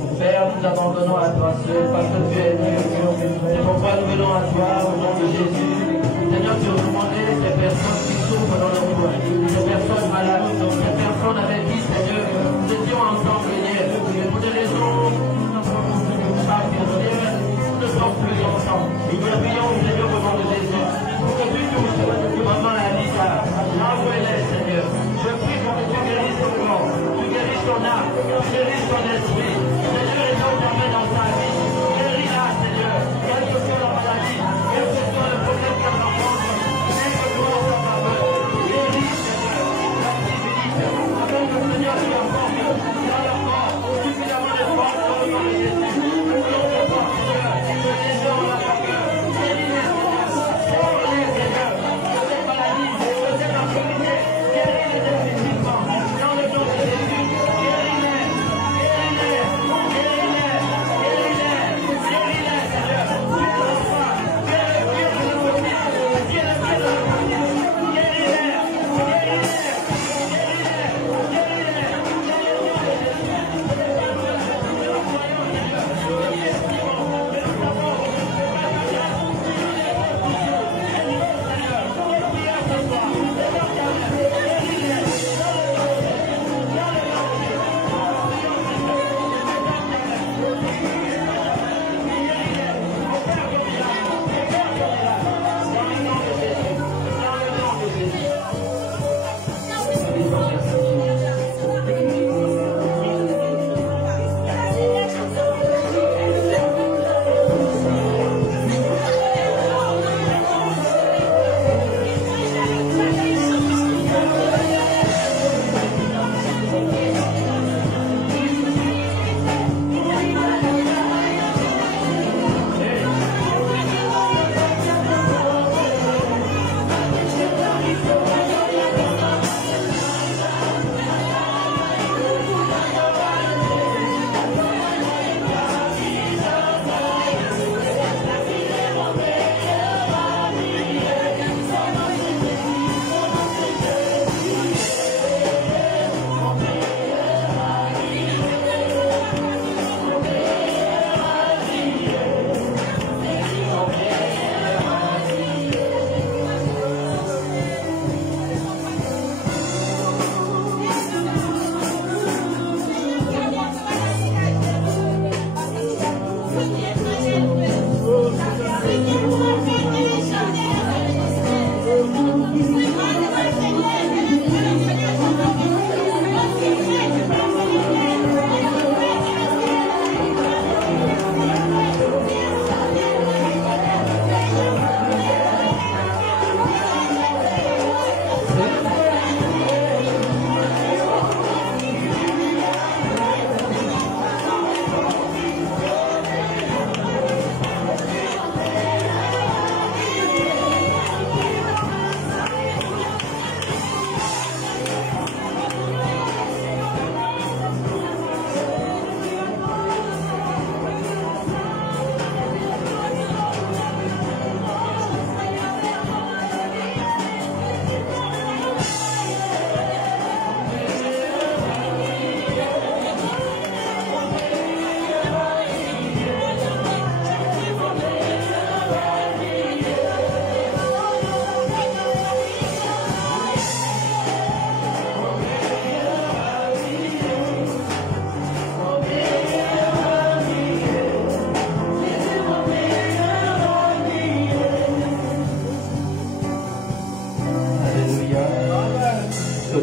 mon Père, nous abandonnons à toi seul parce que tu es Dieu. C'est pourquoi nous venons à toi au nom de Jésus. Seigneur, tu as demandé ces personnes qui souffrent dans leur coin, ces personnes malades, ces personnes avec qui, Seigneur, nous étions ensemble hier. Et pour des raisons particulières, nous ne sommes plus ensemble. Nous prions, Seigneur, au nom de Jésus, pour que tu touches maman Anita, envoie-les, Seigneur. Je prie pour que tu guérisses ton corps, tu guérisses ton âme, tu guérisses ton esprit. Seigneur, et donc permet dans ta vie. Guéris-la, Seigneur, quelle que soit la maladie, quel que soit le problème qu'elle rencontre. Seigneur, tu apportes dans leur corps suffisamment de force dans le nom de Jésus. Nous voulons te voir, Seigneur, que les gens ont la faveur. Guéris-les, Seigneur, de cette maladie, de cette infirmité. Guéris-les définitivement dans le nom de Jésus. Guéris-les, guéris-les.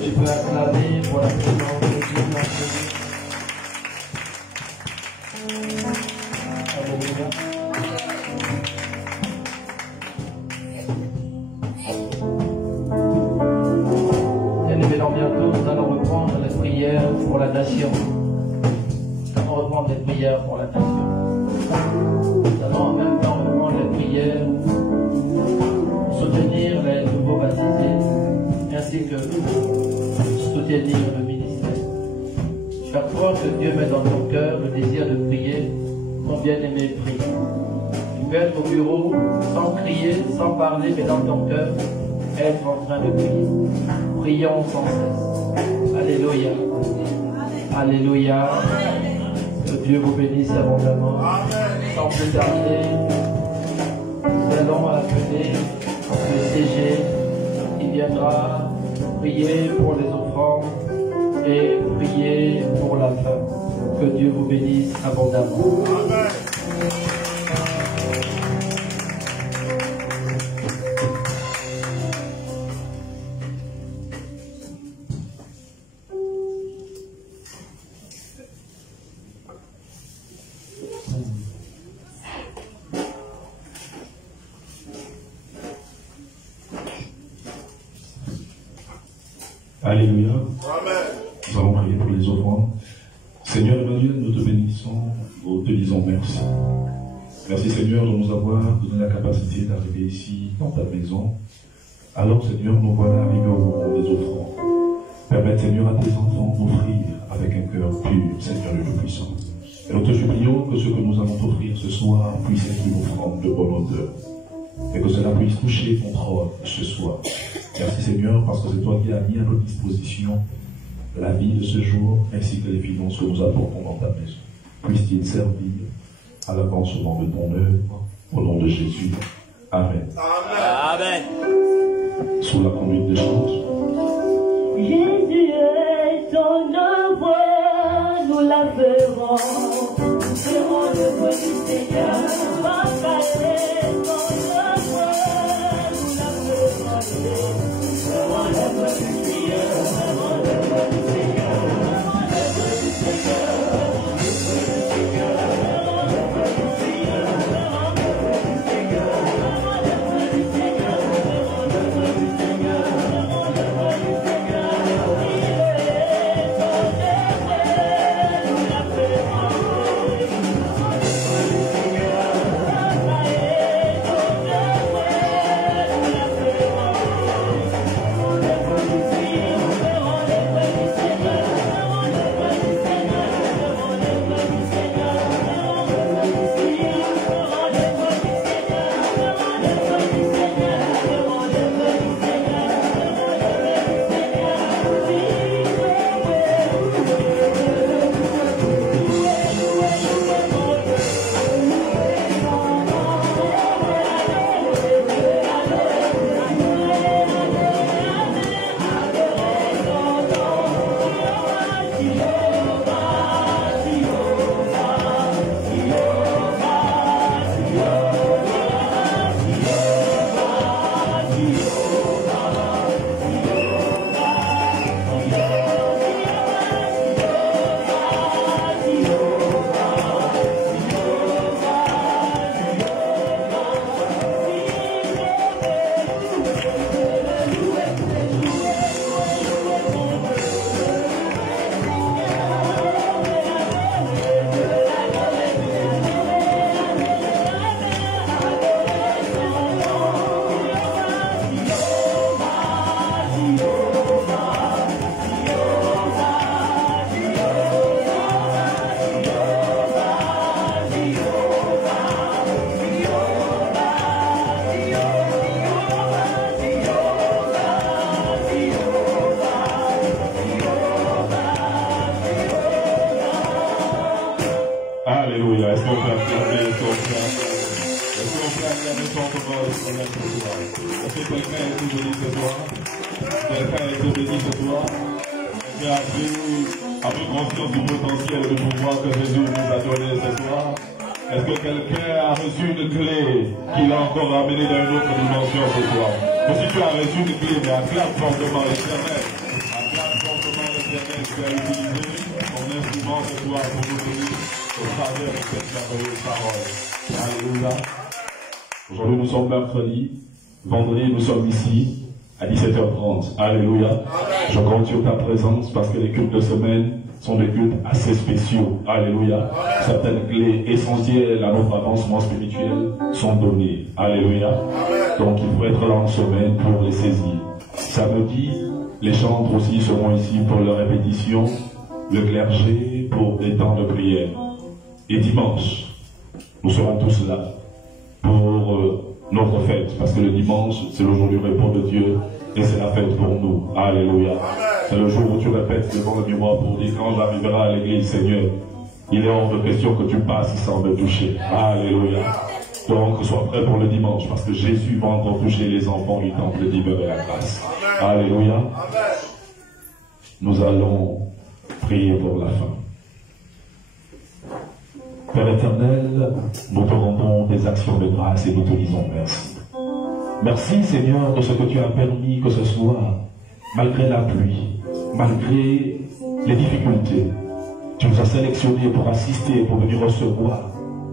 tu peux acclamer pour la présence de Dieu dans ce lieu? Alléluia. Bien-aimés, dans bientôt, nous allons reprendre les prières pour la nation. Nous allons reprendre les prières pour la nation. Nous allons en même temps reprendre les prières pour soutenir les nouveaux baptisés, ainsi que soutenir le ministère. Chaque fois que Dieu met dans ton cœur le désir de prier, ton bien-aimé prie. Tu peux être au bureau sans crier, sans parler, mais dans ton cœur, être en train de prier. Prions sans cesse. Alléluia. Alléluia. Que Dieu vous bénisse abondamment. Sans plus tarder, nous allons appeler le CG qui viendra prier pour les offrandes et prier pour la fin. Que Dieu vous bénisse abondamment. Amen. Alléluia. Nous allons prier pour les offrandes. Seigneur Emmanuel, nous te bénissons, nous te disons merci. Merci Seigneur de nous avoir donné la capacité d'arriver ici dans ta maison. Alors Seigneur, nous voilà arrivés au moment des offrandes. Permets Seigneur à tes enfants d'offrir avec un cœur pur, Seigneur le Tout-Puissant. Et nous te supplions que ce que nous allons t'offrir ce soir puisse être une offrande de bonne odeur. Et que cela puisse toucher ton trône ce soir. Merci Seigneur, parce que c'est toi qui as mis à notre disposition la vie de ce jour, ainsi que les finances que nous apportons dans ta maison. Puisse-t-il servir à l'avancement de ton œuvre, au nom de Jésus. Amen. Amen. Sous la conduite des chants. Jésus est ton œuvre, nous la ferons. Nous ferons le bon du Seigneur. Papa est ton œuvre, nous la ferons. Nous ferons le bon du Seigneur. Nous ferons le bon du Seigneur. Alléluia. Est-ce qu'on peut acclamer? Est-ce qu'on peut acclamer son commande ce soir? Est-ce que quelqu'un est béni ce soir? Quelqu'un est béni ce soir? Quelqu'un a pris conscience du potentiel et du pouvoir que Jésus nous a donné ce soir? Est-ce que quelqu'un a reçu une clé qui l'a encore amené dans une autre dimension ce soir? Mais si tu as reçu une clé, mais acclame fortement l'Éternel. Éternel, tu as utilisé ton instrument ce soir pour nous bénir au travers de cette merveilleuse parole. Alléluia. Aujourd'hui, nous sommes mercredi. Vendredi, nous sommes ici à 17h30. Alléluia. Amen. Je compte sur ta présence parce que les cultes de semaine sont des cultes assez spéciaux. Alléluia. Amen. Certaines clés essentielles à notre avancement spirituel sont données. Alléluia. Amen. Donc il faut être là en semaine pour les saisir. Samedi, les chantres aussi seront ici pour leur répétition, le clergé pour des temps de prière. Et dimanche, nous serons tous là pour notre fête, parce que le dimanche, c'est le jour du repos de Dieu, et c'est la fête pour nous. Alléluia. C'est le jour où tu répètes devant le miroir pour dire, quand j'arriverai à l'église, Seigneur, il est hors de question que tu passes sans me toucher. Alléluia. Donc, sois prêt pour le dimanche, parce que Jésus va encore toucher les enfants du temple et libérer la grâce. Alléluia. Nous allons prier pour la fin. Père éternel, nous te rendons des actions de grâce et nous te disons merci. Merci Seigneur de ce que tu as permis que ce soit, malgré la pluie, malgré les difficultés, tu nous as sélectionnés pour assister, pour venir recevoir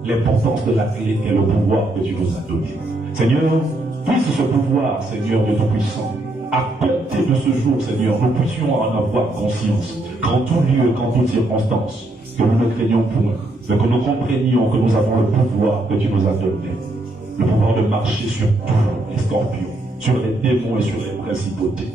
l'importance de la clé et le pouvoir que tu nous as donné. Seigneur, puisse ce pouvoir, Seigneur de Tout-Puissant, à compter de ce jour, Seigneur, nous puissions en avoir conscience, qu'en tout lieu, qu'en toute circonstance, que nous ne craignons point, mais que nous comprenions que nous avons le pouvoir que tu nous as donné. Le pouvoir de marcher sur tous les scorpions, sur les démons et sur les principautés.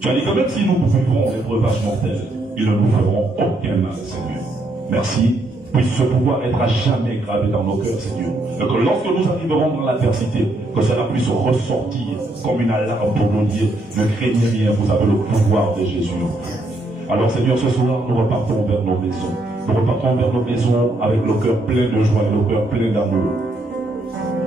Tu as dit que même si nous vivons les breuvages mortels, ils ne nous feront aucun mal, Seigneur. Merci. Puisse ce pouvoir être à jamais gravé dans nos cœurs, Seigneur. Et que lorsque nous arriverons dans l'adversité, que cela puisse ressortir comme une alarme pour nous dire, ne craignez rien, vous avez le pouvoir de Jésus. Alors Seigneur, ce soir, nous repartons vers nos maisons. Nous repartons vers nos maisons avec le cœur plein de joie et le cœur plein d'amour.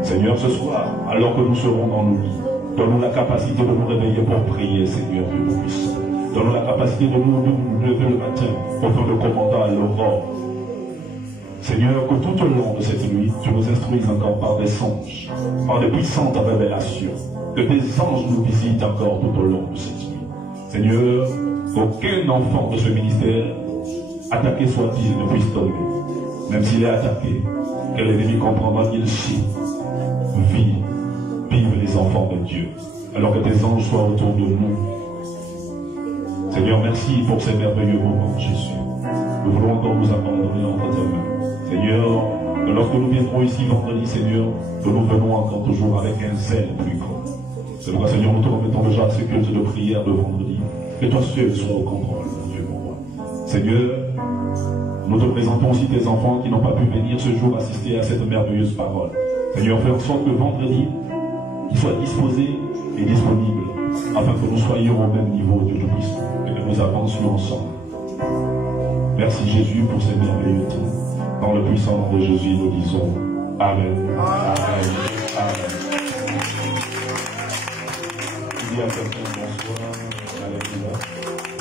Seigneur, ce soir, alors que nous serons dans nos lits, donne-nous la capacité de nous réveiller pour prier, Seigneur Dieu Tout-Puissant. Donne-nous la capacité de nous lever le matin au temps de commandant à l'aurore. Seigneur, que tout au long de cette nuit, tu nous instruises encore par des songes, par des puissantes révélations, que des anges nous visitent encore tout au long de cette nuit. Seigneur, qu'aucun enfant de ce ministère, attaqué soit-il, ne puisse tomber. Même s'il est attaqué, que l'ennemi comprendra qu'il chie, vive les enfants de Dieu, alors que tes anges soient autour de nous. Seigneur, merci pour ces merveilleux moments, Jésus. Nous voulons encore nous abandonner entre tes mains. Seigneur, que lorsque nous viendrons ici vendredi, Seigneur, que nous venons encore toujours avec un zèle plus grand. C'est pourquoi, Seigneur, nous te remettons déjà à ce culte de prière de vendredi. Que toi seul sois au contrôle, mon Dieu, mon roi. Seigneur, nous te présentons aussi tes enfants qui n'ont pas pu venir ce jour assister à cette merveilleuse parole. Seigneur, fais en sorte que vendredi, qu'ils soient disposés et disponibles, afin que nous soyons au même niveau, Dieu Tout-Puissant, et que nous avancions ensemble. Merci Jésus pour ces merveilleux temps. Dans le puissant nom de Jésus, nous disons Amen. Amen. Amen. Il y a quelqu'un, bonsoir. Alléluia.